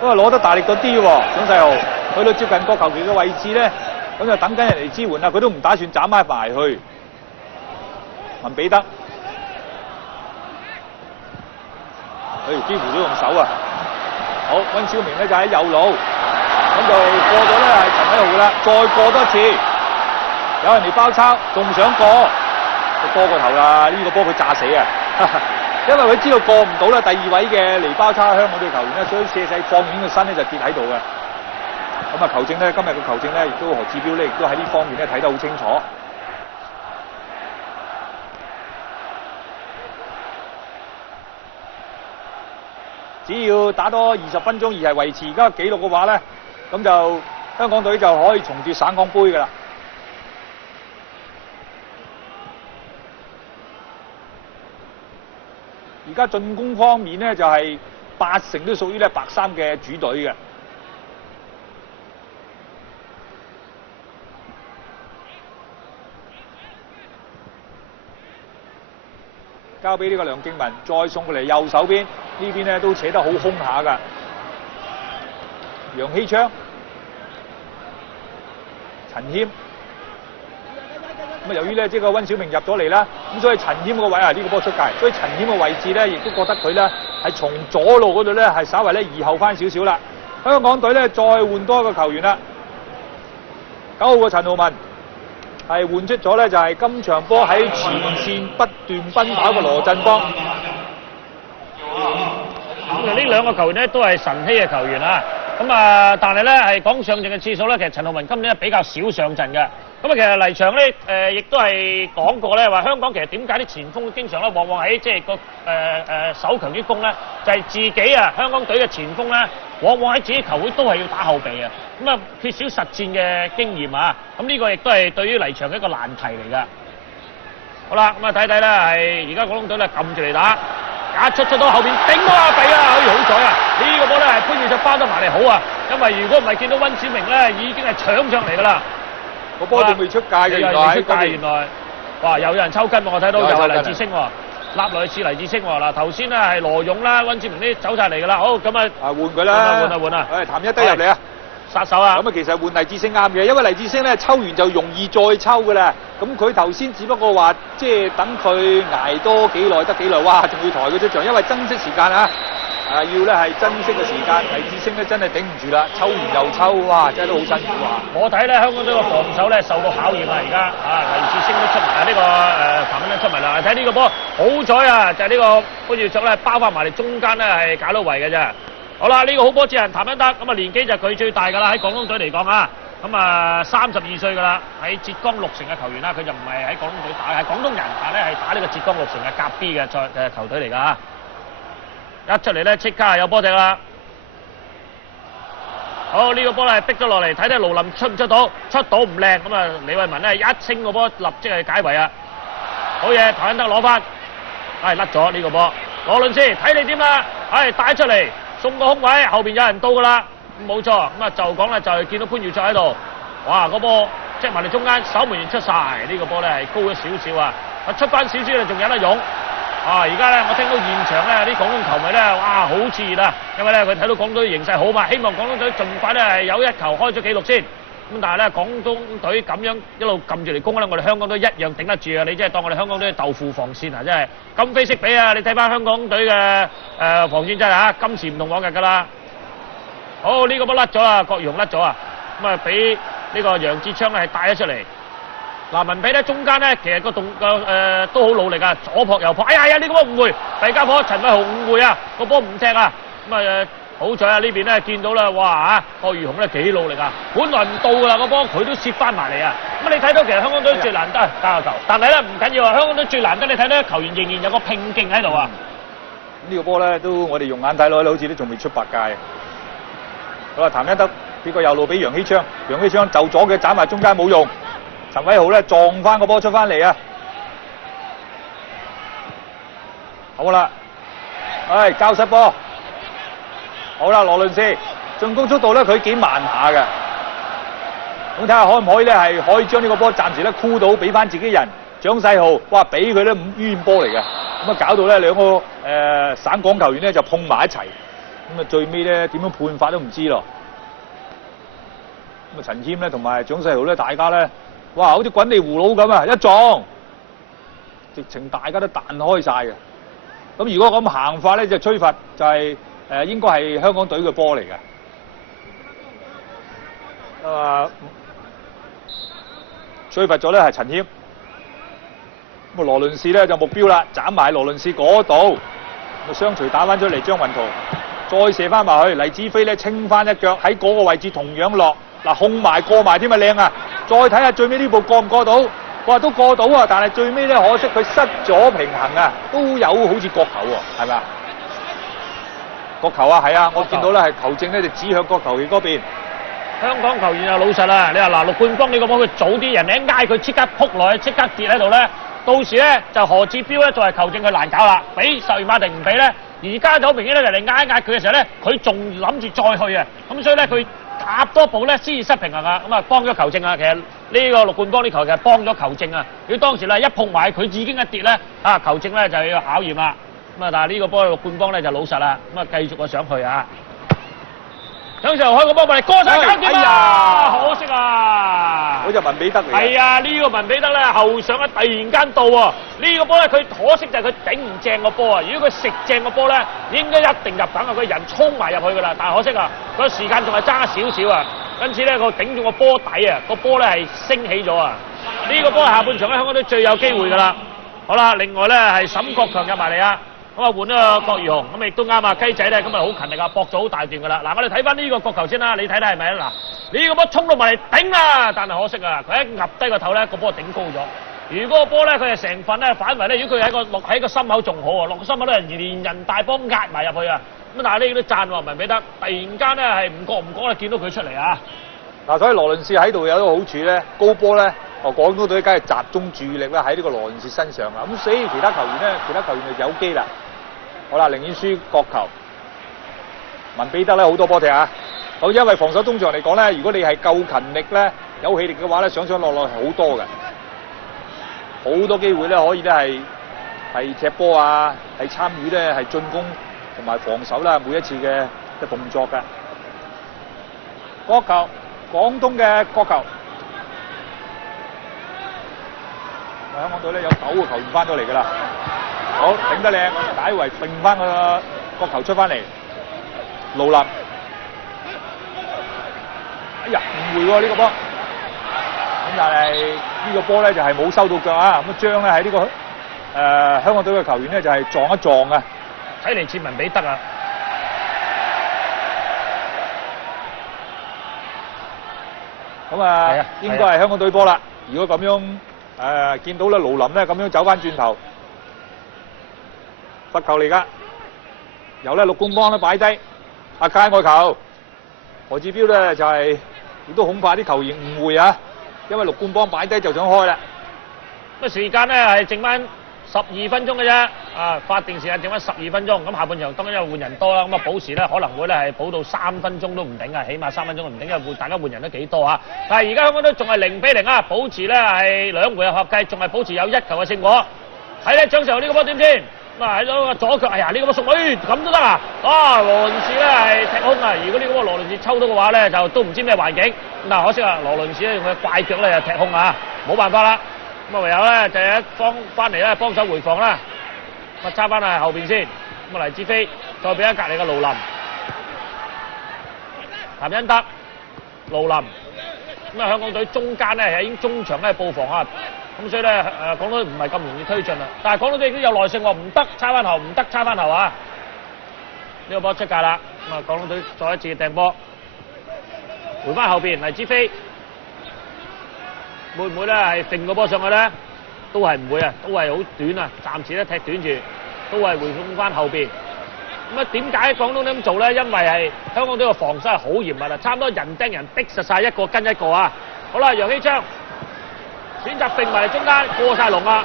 不過攞得大力咗啲喎，蔣世豪去到接近角球旗嘅位置咧，咁就等緊人嚟支援啦。佢都唔打算斬埋去。文彼得，幾乎都用手啊！好，溫超明咧就喺右路，咁就過咗咧係陳偉豪噶啦，再過多一次，有人嚟包抄，仲想過，佢多過頭啦！呢個波佢炸死啊！因為佢知道過唔到啦，第二位嘅嚟包抄香港隊球員咧，所以射勢放軟個身咧就跌喺度嘅。咁啊球證咧，今日嘅球證咧亦都何志標咧，亦都喺呢方面咧睇得好清楚。只要打多20分鐘而係維持而家紀錄嘅話咧，咁就香港隊就可以重奪省港杯㗎啦。而家進攻方面咧就係80%都屬於咧白衫嘅主隊嘅。交俾呢個梁敬文，再送過嚟右手邊，呢邊咧都扯得好兇下㗎。楊希昌、陳謙，咁啊由於咧即係個溫小明入咗嚟啦，咁所以陳謙個位呢個波出界，所以陳謙嘅位置咧亦都覺得佢咧係從左路嗰度咧係稍為咧移後翻少少啦。香港隊咧再換多一個球員啦，9號嘅陳浩文。係換出咗咧，就係今場波喺前線不斷奔跑嘅羅振邦。呢兩個球員咧都係晨曦嘅球員啊。咁啊，但係咧係講上陣嘅次數咧，其實陳浩文今年比較少上陣嘅。咁啊，其實黎翔咧亦都係講過咧，話香港其實點解啲前鋒經常咧往往喺即係個守強於攻咧，就係自己啊香港隊嘅前鋒咧，往往喺自己球會都係要打後備啊。咁啊，缺少實戰嘅經驗啊。咁呢個亦都係對於黎翔一個難題嚟㗎。好啦，咁啊睇睇啦，係而家廣東隊咧撳住嚟打。一出到後邊頂到阿鼻啊！可以好彩啊！呢個波咧係潘宇卓包得埋嚟好啊，因為如果唔係見到溫小明咧已經係搶上嚟㗎啦。個波仲未出界嘅，原來出界原來，哇！又有人抽筋喎，我睇到又係黎志升喎，立落去似黎志升喎。嗱頭先咧係羅勇啦，溫小明啲走晒嚟㗎啦。好咁啊，換佢啦，換啊！譚一德入嚟啊！殺手啊！咁啊，其實換黎志升啱嘅，因為黎志升咧抽完就容易再抽㗎啦。咁佢頭先只不過話，即係等佢捱多幾耐得幾耐，哇！仲要抬佢出場，因為珍惜時間啊！要咧係珍惜嘅時間，黎志升咧真係頂唔住啦，抽完又抽，哇！真係都好辛苦啊！我睇咧香港隊個防守咧受到考驗啊！而家黎志升都出埋呢個譚恩都出埋啦，睇呢個波好彩啊！就係呢個潘耀卓咧包翻埋嚟中間咧係搞到圍嘅啫。好啦，呢個好波之人譚恩德，咁啊年紀就佢最大㗎啦，喺廣東隊嚟講啊。咁啊32歲㗎啦，喺浙江綠城嘅球員啦，佢就唔係喺廣東隊打，係廣東人，但係咧係打呢個浙江綠城嘅甲 B 嘅球隊嚟㗎。一出嚟咧即刻有波踢啦。好，呢個波咧係逼咗落嚟，睇睇盧林出唔出到，出到唔靚，咁啊李慧文咧一清個波立即係解圍啊！好嘢，譚恩德攞翻，唉甩咗呢個波。羅倫斯睇你點啦，唉帶出嚟送個空位，後邊有人到㗎啦，冇錯，咁啊就講咧就係見到潘耀卓喺度，哇個波即埋嚟中間，守門員出晒，呢個波咧係高咗少少啊，出翻少少咧仲有得用。啊！而家咧，我聽到現場咧啲廣東球迷咧，哇，好熾熱啊！因為咧佢睇到廣東形勢好嘛，希望廣東隊盡快咧係有一球開咗紀錄先。咁但係咧，廣東隊咁樣一路撳住嚟攻咧，我哋香港都一樣頂得住啊！你真係當我哋香港隊豆腐防線啊！真係今非昔比啊！你睇翻香港隊嘅防線真係嚇，今時唔同往日㗎啦。好，呢個波甩咗啊，郭榮甩咗啊，咁啊俾呢個楊志昌咧係帶咗出嚟。嗱，文比咧中間咧，其實個都好努力啊，左撲右撲，哎呀呢個波誤會，第家波陳偉豪誤會啊，個波唔踢啊，咁啊好彩啊呢邊咧見到啦，哇嚇，郭裕雄咧幾努力啊，本來唔到㗎啦個波，佢都攝翻埋嚟啊，咁你睇到其實香港隊最難得加個球，但係咧唔緊要啊，香港隊最難得你睇到球員仍然有個拼勁喺度啊。呢個波咧都我哋用眼睇落咧，好似都仲未出白界。好啦，譚恩德呢個右路俾楊希昌，楊希昌就左嘅斬埋中間冇用。陳偉豪咧撞翻個波出翻嚟啊！好啦，唉交失波，好啦，羅倫斯進攻速度咧佢幾慢下嘅，咁睇下可唔可以咧係可以將呢個波暫時咧箍到俾翻自己人蔣世豪，哇俾佢咧5冤波嚟嘅，咁啊搞到咧兩個省港球員咧就碰埋一齊，咁啊最尾咧點樣判法都唔知咯。咁啊陳謙咧同埋蔣世豪咧大家咧。哇！好似滾地葫蘆咁啊，一撞，直情大家都彈開晒嘅。咁如果咁行法咧，就吹罰就係應該係香港隊嘅波嚟嘅。吹罰咗咧係陳謙。咁啊羅倫士咧就目標啦，斬埋羅倫士嗰度。咁雙錘打翻出嚟，張雲圖再射翻埋去，黎子飛咧清翻一腳喺嗰個位置同樣落。嗱控埋過埋添啊靚啊！再睇下最尾呢步過唔過到？哇都過到啊！但係最尾咧可惜佢失咗平衡啊，都有好似角球喎，係咪啊？角球啊，係啊！我見到咧係球證咧就指向角球嘅嗰邊。香港球員又老實啦，你話嗱陸冠邦呢個波佢早啲人哋一挨佢即刻撲落去，即刻跌喺度咧，到時咧就何志標咧作為球證佢難搞啦，俾十二碼定唔俾咧？而家就好明顯咧，人哋壓一壓佢嘅時候咧，佢仲諗住再去啊，咁所以咧佢。踏多步咧先至失平衡啊！咁啊幫咗球證啊！其實呢個陸冠邦呢球其實幫咗球證啊！如果當時咧一碰埋佢已經一跌咧，啊球證咧就要考驗啦。咁啊但係呢個波陸冠邦咧就老實啦，咁啊繼續啊上去啊！蔣世豪開個波埋嚟，過曬搞掂啊！可惜啊！嗰隻文比德嚟。係啊！呢個文比德咧後上啊，突然間到喎！呢個波咧佢可惜就係佢頂唔正個波啊！如果佢食正個波咧，應該一定入梗啊！佢人衝埋入去㗎啦，但係可惜啊，個時間仲係爭少少啊！因此咧個頂住個波底啊，個波咧係升起咗啊！呢個波係下半場咧香港隊最有機會㗎啦！好啦，另外咧係沈國強入埋嚟啊！咁啊換咗個郭裕雄，咁亦都啱啊！雞仔咧咁啊好勤力啊，搏咗好大段㗎啦！嗱，我哋睇翻呢個角球先啦，你睇睇係咪啊？嗱，呢個波衝到埋嚟頂啊！但係可惜啊，佢一壓低個頭咧，個波頂高咗。如果個波咧佢係成份咧反圍咧，如果佢落喺個心口仲好啊，落個心口咧連人大波壓埋入去啊！咁但係呢都讚喎文比德，突然間咧係唔覺咧見到佢出嚟啊！嗱，所以羅倫士喺度有一個好處咧，高波咧，廣東隊梗係集中注意力咧喺呢個羅倫士身上啦。咁所以其他球員就有機啦。好啦，寧願輸角球，文比德咧好多波踢啊！好，因為防守中場嚟講咧，如果你係夠勤力咧、有氣力嘅話咧，上落係好多嘅，好多機會咧可以咧係踢波啊，係參與咧係進攻同埋防守啦，每一次嘅動作嘅。角球，廣東嘅角球，香港隊咧有9個球員翻咗嚟㗎啦。好，頂得靚，解圍揈翻個角球出翻嚟，盧林，哎呀，誤會喎呢個波，咁但係呢個波咧就係冇收到腳啊，咁張咧喺呢個香港隊嘅球員咧就係撞一撞啊，睇嚟似文比德啊。咁啊係啊應該係香港隊波啦。如果咁樣見到咧盧林咧咁樣走翻轉頭，罰球嚟㗎。由咧陸冠邦咧擺低，阿佳外球，何志標咧就係、亦都恐怕啲球員誤會啊，因為陸冠邦擺低就想開啦。咁時間咧係剩翻12分鐘嘅啫，法定時間剩翻12分鐘。咁下半場當然因為換人多啦，咁啊補時咧可能會咧係補到3分鐘都唔頂啊，起碼3分鐘都唔頂，因為大家換人都幾多啊。但係而家香港隊仲係0-0啊，保持咧係2回合計，仲係保持有1球嘅勝果。睇咧蔣世豪呢個波點先？咁啊喺度個左腳，哎呀呢個波送，咁都得啊！羅倫士咧係踢空啊！如果呢個波羅倫士抽到嘅話咧，就都唔知咩環境。咁但係可惜啊，羅倫士咧用佢怪腳咧又踢空啊，冇辦法啦。咁啊唯有咧就係一方翻嚟咧幫手回防啦。咁啊揸翻去後邊先。咁啊黎志飛再俾一隔離嘅盧林、譚恩德、盧林。咁啊香港隊中間咧係已經中場咧布防啊。咁所以咧廣東唔係咁容易推進啦。但係廣東隊亦都有耐性喎，唔得叉翻後，唔得叉翻後啊！呢個波出界啦。咁啊廣東隊再一次掟波，回翻後邊黎志飛。會唔會咧係揈個波上去咧？都係唔會啊，都係好短啊，暫時咧踢短住，都係回送翻後邊。咁啊點解廣東隊咁做咧？因為係香港隊嘅防守係好嚴密啊，差唔多人釘人逼實晒一個跟一個啊。好啦，楊希昌選擇揈埋嚟中間過晒龍啊，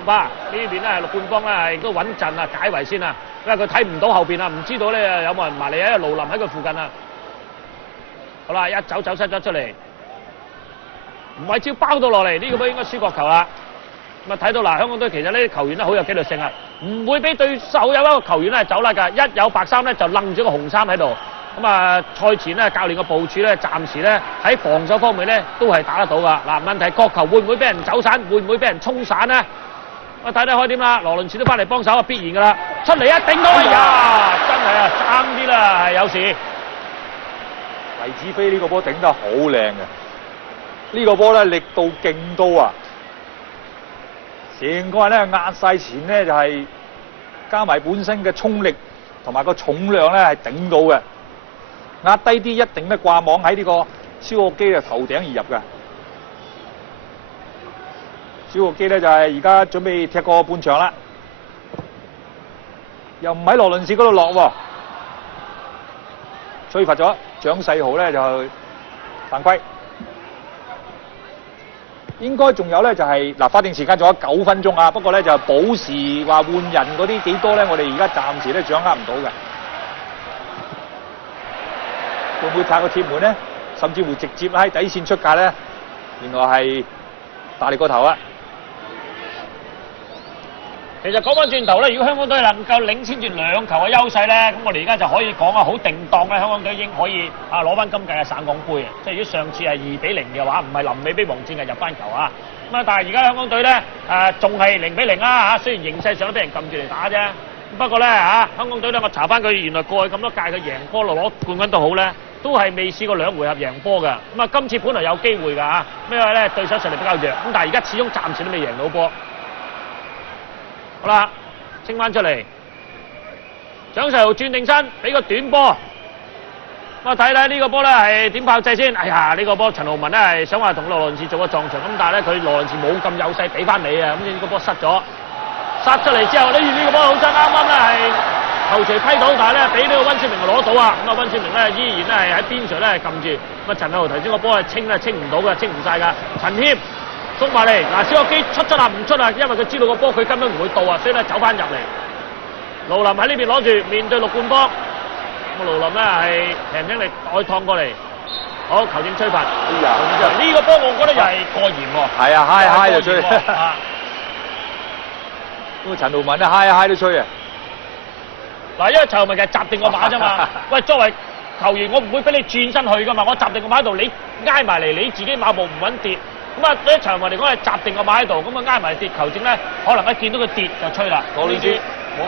唔怕呢邊咧係陸冠邦咧係都穩陣啊，解圍先啊，因為佢睇唔到後邊啊，唔知道咧有冇人埋嚟啊，盧林喺佢附近啊。好啦，一走失咗出嚟。吳偉超包到落嚟，呢個波應該輸角球啦。咁啊睇到嗱，香港隊其實呢啲球員咧好有紀律性啊，唔會俾對手有一個球員咧走甩㗎，一有白衫咧就擸住個紅衫喺度。咁啊賽前咧教練嘅部署咧，暫時咧喺防守方面咧都係打得到㗎。嗱問題角球會唔會俾人走散，會唔會俾人衝散呢？我睇睇開點啦，羅倫士都翻嚟幫手啊，必然㗎啦，出嚟一頂到，哎呀真係啊爭啲啦，係有事。黎子飛呢個波頂得好靚嘅。呢個波咧力度勁高啊！成個人咧壓晒前咧就係加埋本身嘅衝力同埋個重量咧係頂到嘅，壓低啲一定咧掛網喺呢個蕭國基嘅頭頂而入嘅。蕭國基咧就係而家準備踢過半場啦，又唔喺羅倫士嗰度落喎，吹罰咗蔣世豪咧就犯規。應該仲有咧就係法定時間仲有9分鐘啊，不過咧就保時話換人嗰啲幾多咧，我哋而家暫時咧掌握唔到嘅。會唔會太過貼門咧？甚至乎直接喺底線出界咧？原來係大力過頭啊！其實講翻轉頭咧，如果香港隊能夠領先住2球嘅優勢咧，咁我哋而家就可以講啊，好定當咧，香港隊已經可以攞翻今屆嘅省港杯啊！即係如果上次係2-0嘅話，唔係臨尾俾黃志毅入翻球啊！咁啊，但係而家香港隊咧仲係0-0啦嚇，雖然形勢上都俾人撳住嚟打啫。不過咧香港隊咧，我查翻佢原來過去咁多屆佢贏波攞冠軍都好咧，都係未試過2回合贏波㗎。咁啊，今次本來有機會㗎嚇，因為咧對手實力比較弱，咁但係而家始終暫時都未贏到波。好啦，清翻出嚟，蔣世豪轉定身，俾個短波。我睇睇呢個波咧係點炮製先。哎呀，呢個波陳浩文咧係想話同羅倫士做個撞牆，咁但係咧佢羅倫士冇咁有勢俾翻你啊，咁呢個波失咗。殺出嚟之後，呢個波好真，啱啱咧係頭槌批到，但係咧俾呢個温少明攞到啊。咁啊温少明咧依然咧係喺邊上咧撳住。咁啊陳世豪頭先個波係清唔到嘅，清唔晒㗎。陳謙。送埋嚟，嗱蕭國基出啊唔出啊，因為佢知道個波佢根本唔會到啊，所以咧走翻入嚟。盧林喺呢邊攞住，面對陸冠邦。咁盧林咧係平平力外趟過嚟，好球證吹罰。呢個波我覺得又係過嚴喎。係啊，嗨就吹。咁啊陳浩文咧嗨都吹啊。嗱，因為陳浩文其實閘定個馬啫嘛。喂，作為球員，我唔會俾你轉身去噶嘛，我閘定個馬喺度，你挨埋嚟，你自己馬步唔穩跌。咁啊，對於陳浩文嚟講係閘定個馬喺度，咁啊挨埋跌球證咧，可能一見到佢跌就吹啦。羅倫士，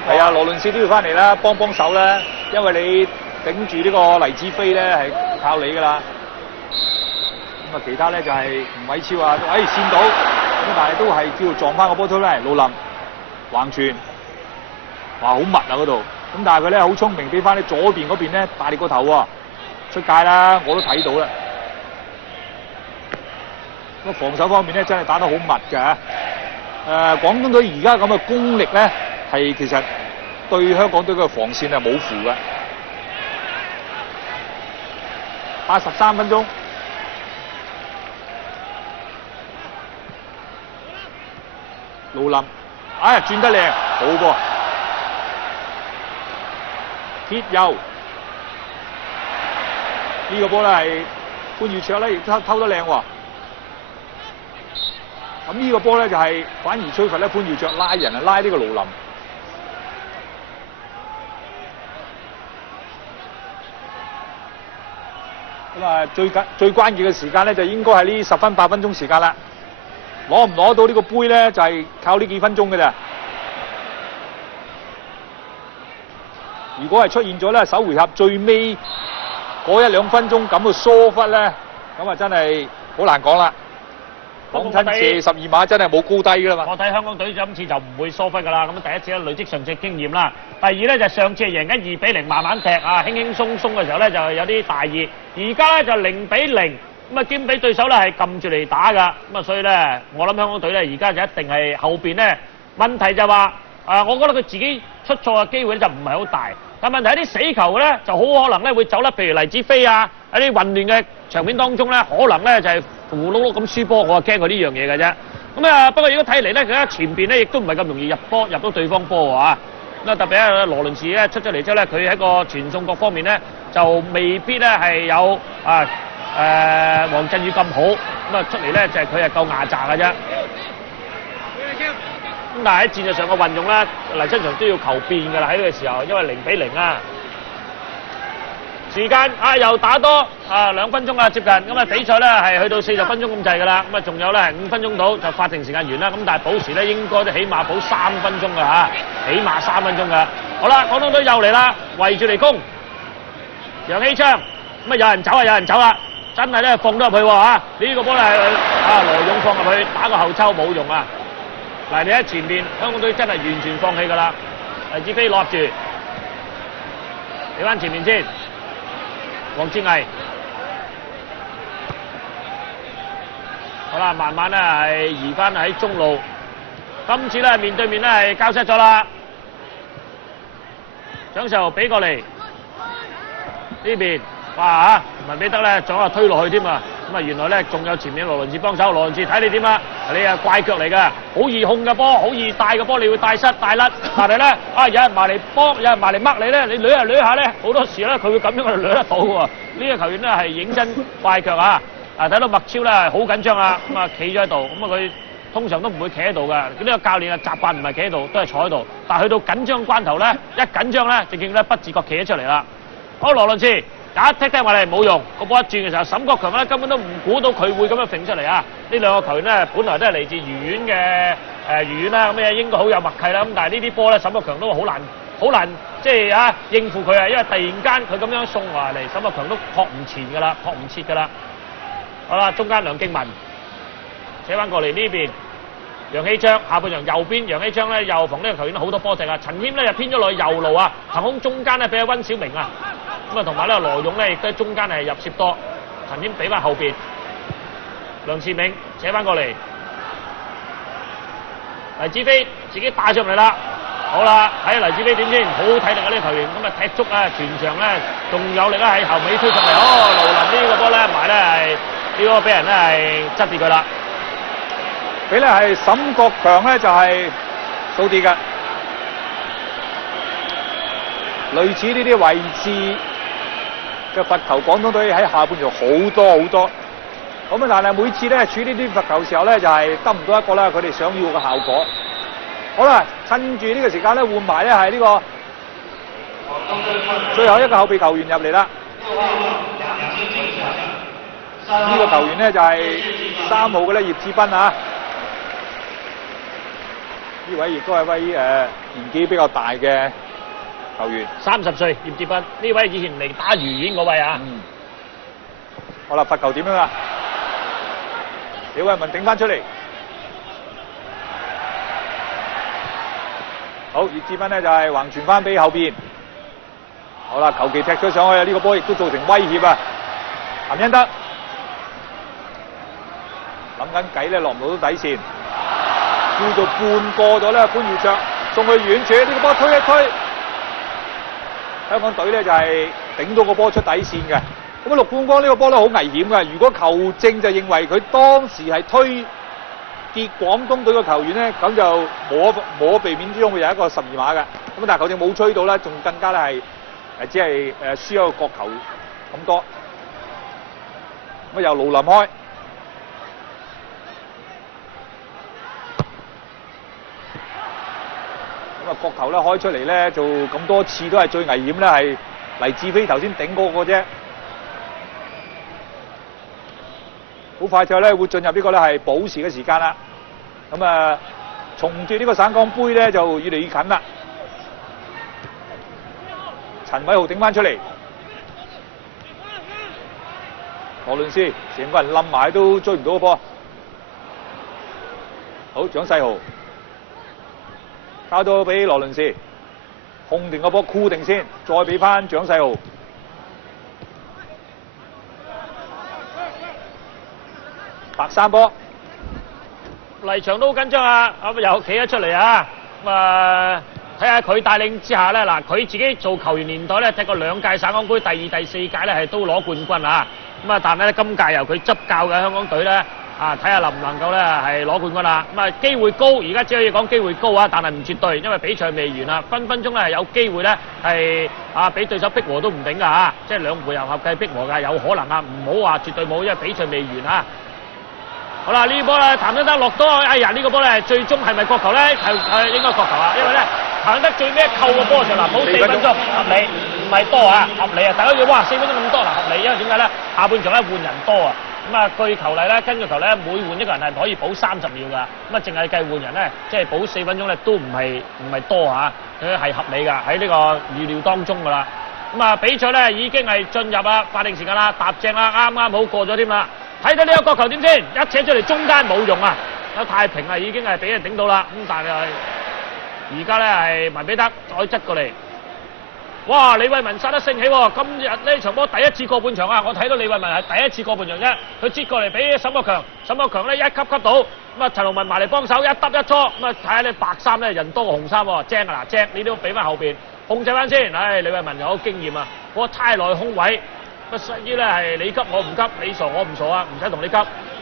係啊，羅倫士都要翻嚟啦，幫手啦，因為你頂住呢個黎子飛咧係靠你噶啦。咁啊，其他咧就係吳偉超啊，線到，咁但係都係叫做撞翻個波出嚟，盧林橫傳，哇好密啊嗰度，咁但係佢咧好聰明，俾翻你左邊嗰邊咧大力個頭喎，出界啦，我都睇到啦。咁防守方面咧真係打得好密㗎。廣東隊而家咁嘅功力咧，係其實對香港隊嘅防線係冇符嘅。83分鐘，盧林，哎呀轉得靚，好噃，鐵佑呢個波咧係潘宇卓咧亦都偷得靚喎。咁呢個波咧就係反而吹罰咧潘宇卓拉人啊，拉呢個盧林。咁啊，最關鍵嘅時間咧，就應該係呢10分8分鐘時間啦。攞唔攞到呢個杯咧，就係靠呢幾分鐘嘅咋。如果係出現咗咧，首回合最尾嗰1-2分鐘咁嘅疏忽咧，咁啊真係好難講啦。講親射12碼真係冇高低㗎啦嘛。我睇香港隊今次就唔會疏忽㗎啦。咁第一次咧累積上次經驗啦。第二咧就上次係贏緊2-0，慢慢踢啊，輕輕鬆鬆嘅時候咧就有啲大意。而家咧就0-0，咁啊兼俾對手咧係撳住嚟打㗎。咁啊所以咧我諗香港隊咧而家就一定係後邊咧問題就話我覺得佢自己出錯嘅機會咧就唔係好大。但問題喺啲死球咧就好可能咧會走甩，譬如黎子飛啊喺啲混亂嘅場面當中咧，可能咧就係糊碌碌咁輸波，我係驚佢呢樣嘢嘅啫。咁啊不過如果睇嚟咧，佢喺前邊咧亦都唔係咁容易入到對方波喎啊！咁啊特別係羅倫士咧出咗嚟之後咧，佢喺個傳送各方面咧就未必咧係有黃振宇咁好。咁啊出嚟咧就係佢係夠牙擦嘅啫。咁但係喺戰術上嘅運用咧，黎新祥都要求變㗎啦喺呢個時候，因為0-0啊。時間又打多2分鐘啊，接近咁啊比賽咧係去到40分鐘咁滯㗎啦。咁啊仲有咧係5分鐘到就法定時間完啦。咁但係補時咧應該都起碼補3分鐘㗎嚇，起碼3分鐘㗎。好啦，廣東隊又嚟啦，圍住嚟攻，楊希昌咁啊有人走啊，有人走啦，真係咧放咗入去喎嚇。呢個波咧係羅勇放入去打個後抽冇用啊。嗱，你喺前面香港隊真係完全放棄㗎啦，黎志飛落住，你翻前面先。黃志毅，好啦，慢慢咧係移翻喺中路。今次咧面對面咧係交失咗啦。蔣秀俾過嚟呢邊，哇嚇，文彼得咧仲有推落去添啊！咁啊原來咧仲有前面羅倫治幫手，羅倫治睇你點啊？你啊怪腳嚟㗎，好易控嘅波，好易帶嘅波，你會帶失帶甩。但係咧有人埋嚟幫，有人埋嚟掹你咧，你捋下咧，好多時咧佢會咁樣去捋得到喎。呢個球員咧係認真怪腳啊！睇到麥超咧好緊張啊，咁啊企咗喺度，咁啊佢通常都唔會企喺度㗎。呢個教練嘅習慣唔係企喺度，都係坐喺度。但係去到緊張關頭咧，一緊張咧就見咧不自覺企咗出嚟啦。好，羅倫治。一踢埋嚟冇用，個波一轉嘅時候，沈國強咧根本都唔估到佢會咁樣揈出嚟啊！呢兩個球員咧，本來都係嚟自愉園嘅愉園啦，咁應該好有默契啦。咁但係呢啲波咧，沈國強都好難即係應付佢啊！因為突然間佢咁樣送埋嚟，沈國強都撲唔前㗎啦，撲唔切㗎啦。好啦，中間梁敬文扯翻過嚟呢邊，楊希昌下半場右邊，楊希昌咧右防呢個球員好多波剩啊！陳謙咧就偏咗落去右路啊，騰空中間咧俾阿温小明啊。咁啊，同埋咧羅勇咧亦都喺中間係入攝多，陳謙俾翻後邊，梁志銘扯翻過嚟，黎志飛自己帶上嚟啦。好啦，睇下黎志飛點先，好體力啊呢個球員，咁啊踢足啊全場咧仲有力啦喺後尾推上嚟。盧林呢個波咧埋咧係呢個俾人咧係側跌佢啦，俾咧係沈國強咧就係掃跌㗎，類似呢啲位置嘅罰球，廣東隊喺下半場好多，咁啊但係每次咧處呢啲罰球時候咧就係得唔到一個咧佢哋想要嘅效果。好啦，趁住呢個時間咧換埋咧係呢個最後一個後備球員入嚟啦。呢個球員咧就係3號嘅咧葉志斌啊，呢位亦都係位年紀比較大嘅球員，30歲葉志斌，呢位以前嚟打愉園嗰位啊。好啦，罰球點樣啊？李偉文頂翻出嚟，好，葉志斌咧就係橫傳翻俾後邊。好啦，求其踢咗上去啊！呢個波亦都造成威脅啊！林恩德，林緊計咧，落唔到底線，叫做半過咗咧。潘耀卓送去遠處，呢個波推一推，香港隊咧就係頂到個波出底線嘅。咁啊，陸冠光呢個波咧好危險嘅，如果球證就認為佢當時係推跌廣東隊嘅球員咧，咁就無可避免之中會有一個12碼嘅。咁但係球證冇吹到咧，仲更加咧係只係輸一個角球咁多。咁由盧林開，咁啊角球咧開出嚟咧，就咁多次都係最危險咧，係黎智飛頭先頂嗰個啫。好快就咧會進入呢個咧係補時嘅時間啦。咁啊，重奪呢個省港杯咧就越嚟越近啦。陳偉豪頂翻出嚟，羅倫斯成個人冧埋都追唔到個波。好，蔣世豪交到俾羅倫斯，控定個波箍定先，再俾翻蔣世豪。白山波，黎翔都好緊張啊！咁又企咗出嚟啊！咁啊，睇下佢帶領之下咧，嗱佢自己做球員年代咧踢過2屆省港杯，第2、第4屆咧係都攞冠軍啊！咁啊，但係咧今屆由佢執教嘅香港隊咧啊，睇下能唔能夠咧係攞冠軍啦！咁啊，機會高，而家只可以講機會高啊，但係唔絕對，因為比賽未完啊，分分鐘咧係有機會咧係啊俾對手逼和都唔頂㗎嚇，即係2回合計逼和㗎，有可能啊，唔好話絕對冇，因為比賽未完啊！好啦，呢波咧，譚恩德落多，哎呀，呢個波咧，最終係咪角球咧？係應該角球啊，因為咧，譚恩德最尾扣個波上嗱，冇4分鐘，合理，唔係多啊，合理啊！大家要哇4分鐘咁多嗱，合理，因為點解咧？下半場咧換人多啊，咁啊據球例咧，根據球咧，每換一個人係可以補30秒㗎，咁啊淨係計換人咧，即係補4分鐘咧，都唔係多嚇，佢係合理㗎，喺呢個預料當中㗎啦。咁啊比賽咧已經係進入啊法定時間啦，踏正啦，啱啱好過咗添啦。睇睇呢個角球點先，一扯出嚟中間冇用啊！太平啊，已經係俾人頂到啦。咁但係而家咧係文彼得再側過嚟，哇！李慧文殺得盛起喎！今日呢場波第一次過半場啊！我睇到李慧文係第一次過半場啫，佢擠過嚟俾沈國強，沈國強咧一級到，咁啊陳龍文埋嚟幫手一揼一搓，咁啊睇下你白衫咧人多過紅衫喎，正啊嗱正，你都俾翻後邊控制翻先。唉，李慧文有經驗啊，嗰個太內空位。不屬於咧係你急我唔急，你傻我唔傻啊，唔使同你急。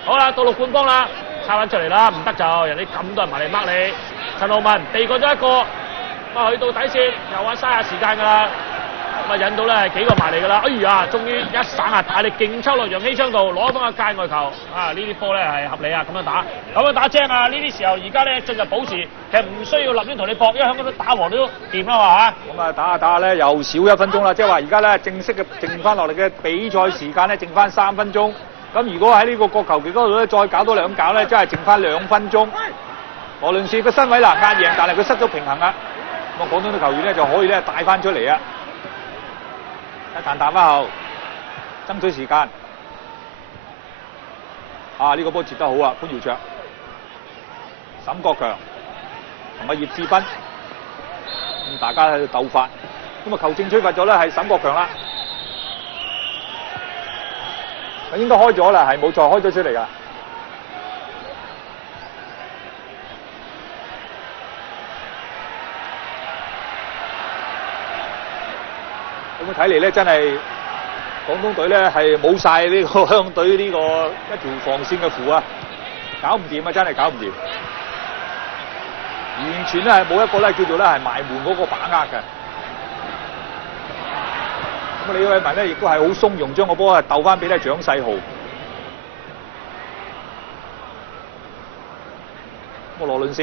好啦，到陸冠光啦，抄翻出嚟啦，唔得就人哋咁多人埋嚟掹你。陳浩文避過咗一個，咁啊去到底線又話嘥下時間㗎啦，咁啊引到咧係幾個埋嚟㗎啦。哎呀，終於一省下大力勁抽落楊希昌度，攞翻個界外球。啊，呢啲波咧係合理啊，咁樣打正啊！呢啲時候而家咧進入補時，其實唔需要立亂同你搏，因為香港都打和都掂啦嘛嚇。咁啊打下打下咧又少1分鐘啦，即係話而家咧正式嘅剩翻落嚟嘅比賽時間咧剩翻3分鐘。咁如果喺呢個角球旗嗰度咧再搞多2搞咧，真係剩翻2分鐘。羅倫士個身位嗱壓贏，但係佢失咗平衡啦。咁啊廣東嘅球員咧就可以咧帶翻出嚟啊！一彈彈翻後，爭取時間。啊！呢個波接得好啊，潘耀卓、沈國強同埋葉志斌，咁大家喺度鬥法。咁啊球證吹罰咗咧，係沈國強啦。應該開咗啦，係冇錯，開咗出嚟㗎。咁睇嚟咧，真係廣東隊咧係冇晒呢個香港隊呢個一條防線嘅符啊，搞唔掂啊！真係搞唔掂，完全咧係冇一個咧叫做咧係埋門嗰個把握嘅。咁啊，李偉文咧亦都係好鬆容，將個波啊鬥翻俾咧蔣世豪。咁啊，羅倫斯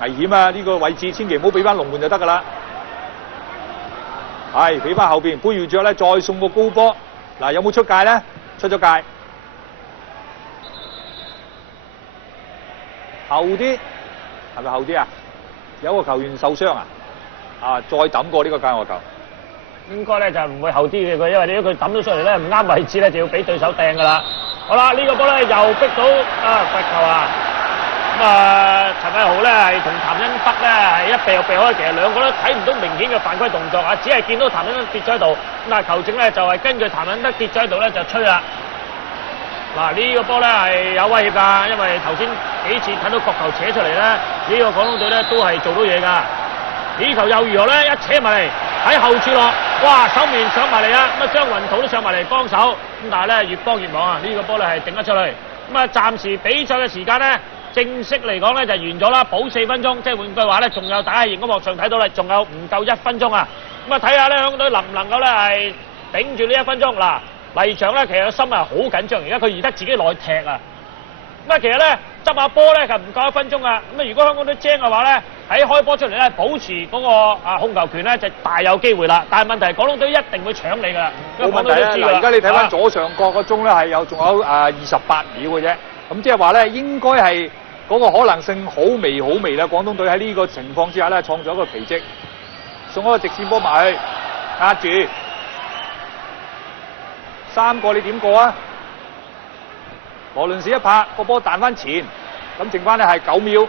危險啊！呢個位置千祈唔好俾翻龍門就得㗎啦。係俾翻後邊，潘耀卓咧再送個高波，嗱有冇出界咧？出咗界，後啲係咪後啲啊？有個球員受傷啊！啊，再抌過呢個界外球，應該咧就唔會後啲嘅佢，因為如果佢抌咗出嚟咧唔啱位置咧，就要俾對手掟㗎啦。好啦，呢個波咧又逼到啊罰球啊！咁啊，陳偉豪咧係同譚恩德咧係一避又避開，其實兩個都睇唔到明顯嘅犯規動作啊，只係見到譚恩德跌咗喺度。咁但係球證咧就係根據譚恩德跌咗喺度咧就吹啦。嗱，呢個波咧係有威脅㗎，因為頭先幾次睇到角球扯出嚟咧，呢個廣東隊咧都係做到嘢㗎。呢球又如何咧？一扯埋嚟喺後處落，哇！手面上埋嚟啊！咁啊張雲圖都上埋嚟幫手，咁但係咧越幫越忙啊！呢個波咧係頂得出去。咁啊暫時比賽嘅時間咧，正式嚟講咧就完咗啦，補4分鐘，即係換句話咧，仲有大家喺熒光幕上睇到啦，仲有唔夠1分鐘啊！咁啊睇下咧香港隊能唔能夠咧係頂住呢1分鐘嗱。黎翔咧，其實個心係好緊張，而家佢而家自己落去踢啊！咁啊，其實咧執下波咧，就唔夠1分鐘啊！咁啊，如果香港隊精嘅話咧，喺開波出嚟咧，保持嗰個控球權咧，就大有機會啦。但係問題係廣東隊一定會搶你㗎啦。冇問題啊！嗱，而家你睇翻左上角個鐘咧係仲有28秒嘅啫。咁即係話咧，應該係嗰個可能性好微啦。廣東隊喺呢個情況之下咧，創造一個奇蹟，送一個直線波埋去，壓住。3個你點過啊？羅倫士一拍個波彈翻前，咁剩翻咧係9秒。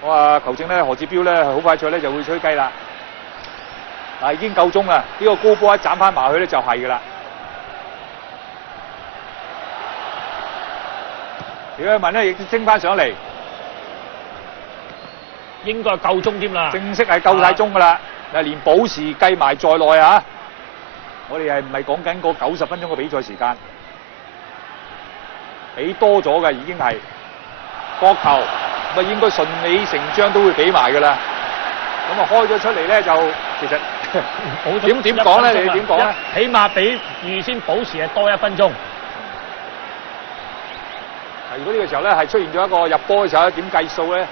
我話球證咧何志標咧好快脆咧就會吹雞啦。嗱已經夠鐘啦，呢個高波一斬翻埋去咧就係㗎啦。李偉文咧亦升翻上嚟，應該係夠鐘添啦。正式係夠晒鐘㗎啦，連補時計埋在內啊！我哋係唔係講緊個90分鐘嘅比賽時間？俾多咗嘅已經係角球，咁啊應該順理成章都會俾埋㗎啦。咁啊開咗出嚟咧就其實點講咧？你點講咧？起碼比預先補時係多1分鐘。如果呢個時候咧係出現咗一個入波嘅時候，點計數咧？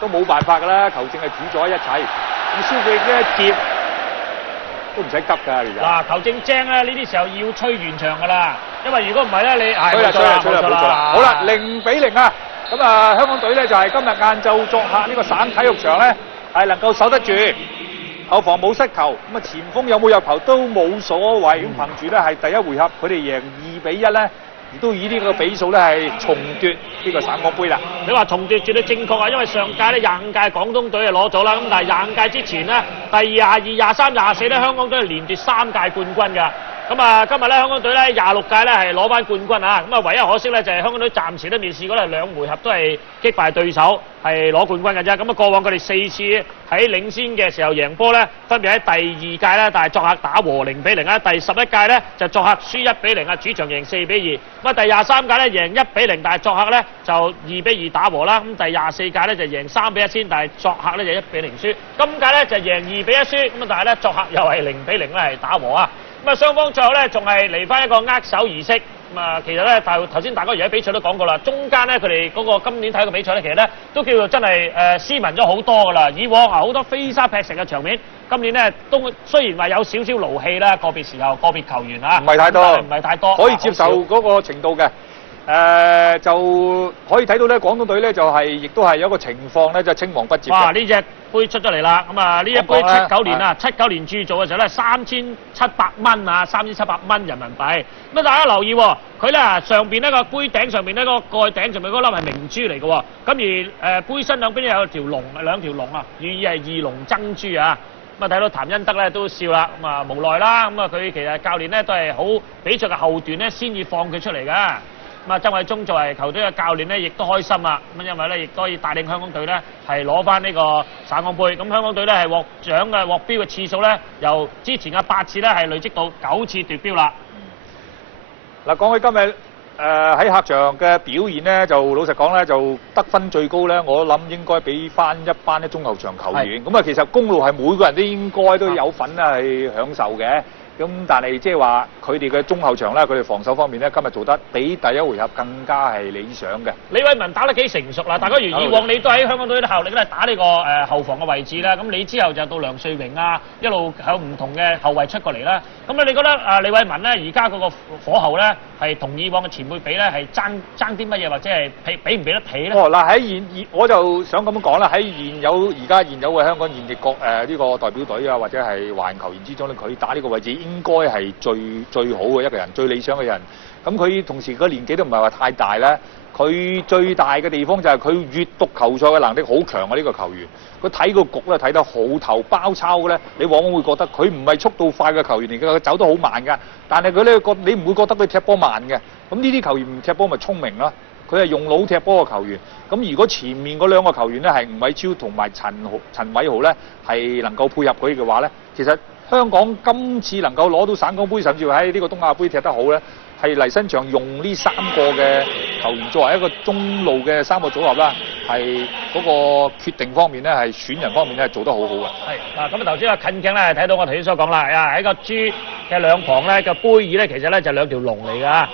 都冇辦法㗎啦，球證係主宰一切。咁蕭記呢一接。都唔使急㗎，其實。嗱，球證精咧，呢啲時候要吹完場㗎啦，因為如果唔係咧，你吹啦。好啦，0-0啊！咁啊，香港隊咧就係今日晏晝作客呢個省體育場咧，係能夠守得住，後防冇失球，咁啊前鋒有冇入球都冇所謂。咁憑住咧係第一回合佢哋贏2-1咧。都以呢個比數咧係重奪呢個省港杯啦。你話重奪絕對正確啊，因為上屆咧25屆廣東隊係攞咗啦，咁但係25屆之前呢，第22、23、24咧香港隊係連奪3屆冠軍㗎。咁啊，今日咧香港隊咧26屆咧係攞翻冠軍啊！咁啊，唯一可惜咧就係香港隊暫時都未試過咧2回合都係擊敗對手係攞冠軍嘅啫。咁啊，過往佢哋4次喺領先嘅時候贏波咧，分別喺第2屆咧，但係作客打和0-0啊；第11屆咧就作客輸1-0啊，主場贏4-2。咁啊，第23屆咧贏1-0，但係作客咧就2-2打和啦。咁第24屆咧就贏3-1先，但係作客咧就1-0輸。今屆咧就贏2-1輸，咁啊但係咧作客又係0-0咧係打和啊。咁啊，雙方最後咧仲係嚟翻一個握手儀式。咁啊，其實咧頭先大家而家比賽都講過啦，中間咧佢哋嗰個今年睇個比賽咧，其實咧都叫做真係斯文咗好多噶啦。以往啊好多飛沙劈石嘅場面，今年咧都雖然話有少少勞氣啦，個別時候個別球員啊，唔係太多，唔係太多，可以接受嗰個程度嘅。就可以睇到咧，廣東隊咧就係亦都係有一個情況咧，就係青黃不接。哇！呢隻杯出咗嚟啦，咁啊呢一杯79年啊，79年鑄造嘅時候咧，3700蚊啊，3700蚊人民幣。咁啊，大家留意喎，佢咧上邊呢個杯頂上邊呢個蓋頂上面嗰粒係明珠嚟嘅喎，咁而杯身兩邊咧有兩條龍啊，寓意係2龍爭珠啊。咁啊睇到譚恩德咧都笑啦，咁啊無奈啦，咁啊佢其實教練咧都係好比賽嘅後段咧先至放佢出嚟嘅。咁啊，曾偉忠作為球隊嘅教練咧，亦都開心啦。咁因為咧，亦都可以帶領香港隊咧係攞翻呢個省港杯。咁香港隊咧係獲獎嘅獲標嘅次數咧，由之前嘅8次咧係累積到9次奪標啦。嗱，講起今日喺客場嘅表現咧，就老實講咧，就得分最高咧，我諗應該俾翻一班中後場球員。咁啊，其實功勞係每個人都應該都有份啊，係享受嘅。咁但係即係話佢哋嘅中後場咧，佢哋防守方面咧，今日做得比第一回合更加係理想嘅。李偉文打得幾成熟啦，大家如以往你都喺香港隊嘅效力咧打呢個後防嘅位置啦，咁你之後就到梁瑞榮啊，一路有唔同嘅後衞出過嚟啦。咁你覺得李偉文咧而家嗰個火候咧係同以往嘅前輩比咧係爭啲乜嘢，或者係比唔比得起咧？哦，嗱喺我就想咁樣講啦，喺而家現有嘅香港現役國呢個代表隊啊，或者係華人球員之中咧，佢打呢個位置應該係最好嘅一個人，最理想嘅人。咁佢同時個年紀都唔係話太大咧，佢最大嘅地方就係佢閱讀球賽嘅能力好強啊！呢個球員，佢睇個局咧睇得好頭包抄嘅咧，你往往會覺得佢唔係速度快嘅球員嚟嘅，佢走得好慢㗎。但係佢咧你唔會覺得佢踢波慢嘅。咁呢啲球員唔踢波咪聰明啦。佢係用腦踢波嘅球員。咁如果前面嗰兩個球員咧係吳偉超同埋陳偉豪咧係能夠配合佢嘅話咧，其實香港今次能夠攞到省港杯，甚至喺呢個東亞杯踢得好咧，係黎新祥用呢3個嘅球員作為一個中路嘅3個組合啦，係嗰個決定方面咧，係選人方面咧做得好好嘅。係嗱，咁啊頭先啊近鏡咧睇到我頭先所講啦，喺個珠嘅兩旁咧嘅杯耳咧，其實咧就兩條龍嚟㗎。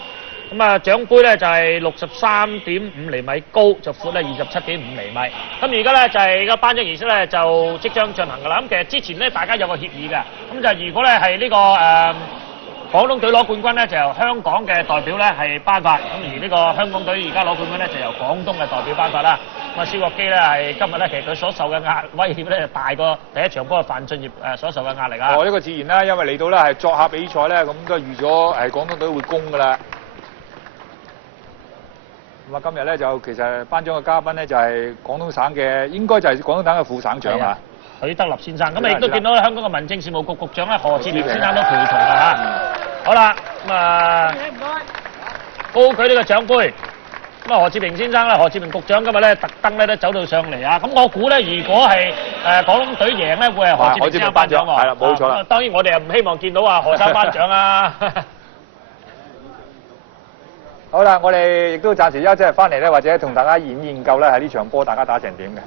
咁啊獎杯咧就係63.5厘米高，就闊咧27.5厘米。咁而家咧就係個頒獎儀式咧就即將進行㗎啦。咁其實之前咧大家有個協議嘅，咁就如果咧係呢個廣東隊攞冠軍咧，就由香港嘅代表咧係頒發。咁而呢個香港隊而家攞冠軍咧，就由廣東嘅代表頒發啦。咁啊，蕭國基咧係今日咧，其實佢所受嘅威脅咧，大過第一場波嘅范俊業所受嘅壓力啊。呢個自然啦，因為嚟到咧係作客比賽咧，咁都預咗係廣東隊會攻㗎啦。咁啊，今日咧就其實頒獎嘅嘉賓咧就係廣東省嘅，應該就係廣東省嘅副省長啊。許德立先生，咁啊亦都見到香港嘅民政事務局局長咧何志明先生都陪同啊嚇。好啦，咁啊高舉呢個獎杯，咁啊何志明先生咧，何志明局長今日咧特登咧都走到上嚟啊。咁我估咧，如果係廣東隊贏咧，會係何志明先生頒獎喎。係啦，冇錯啦。當然我哋又唔希望見到啊何生頒獎啊。好啦，我哋亦都暫時休息翻嚟咧，或者同大家研究咧喺呢場波大家打成點嘅。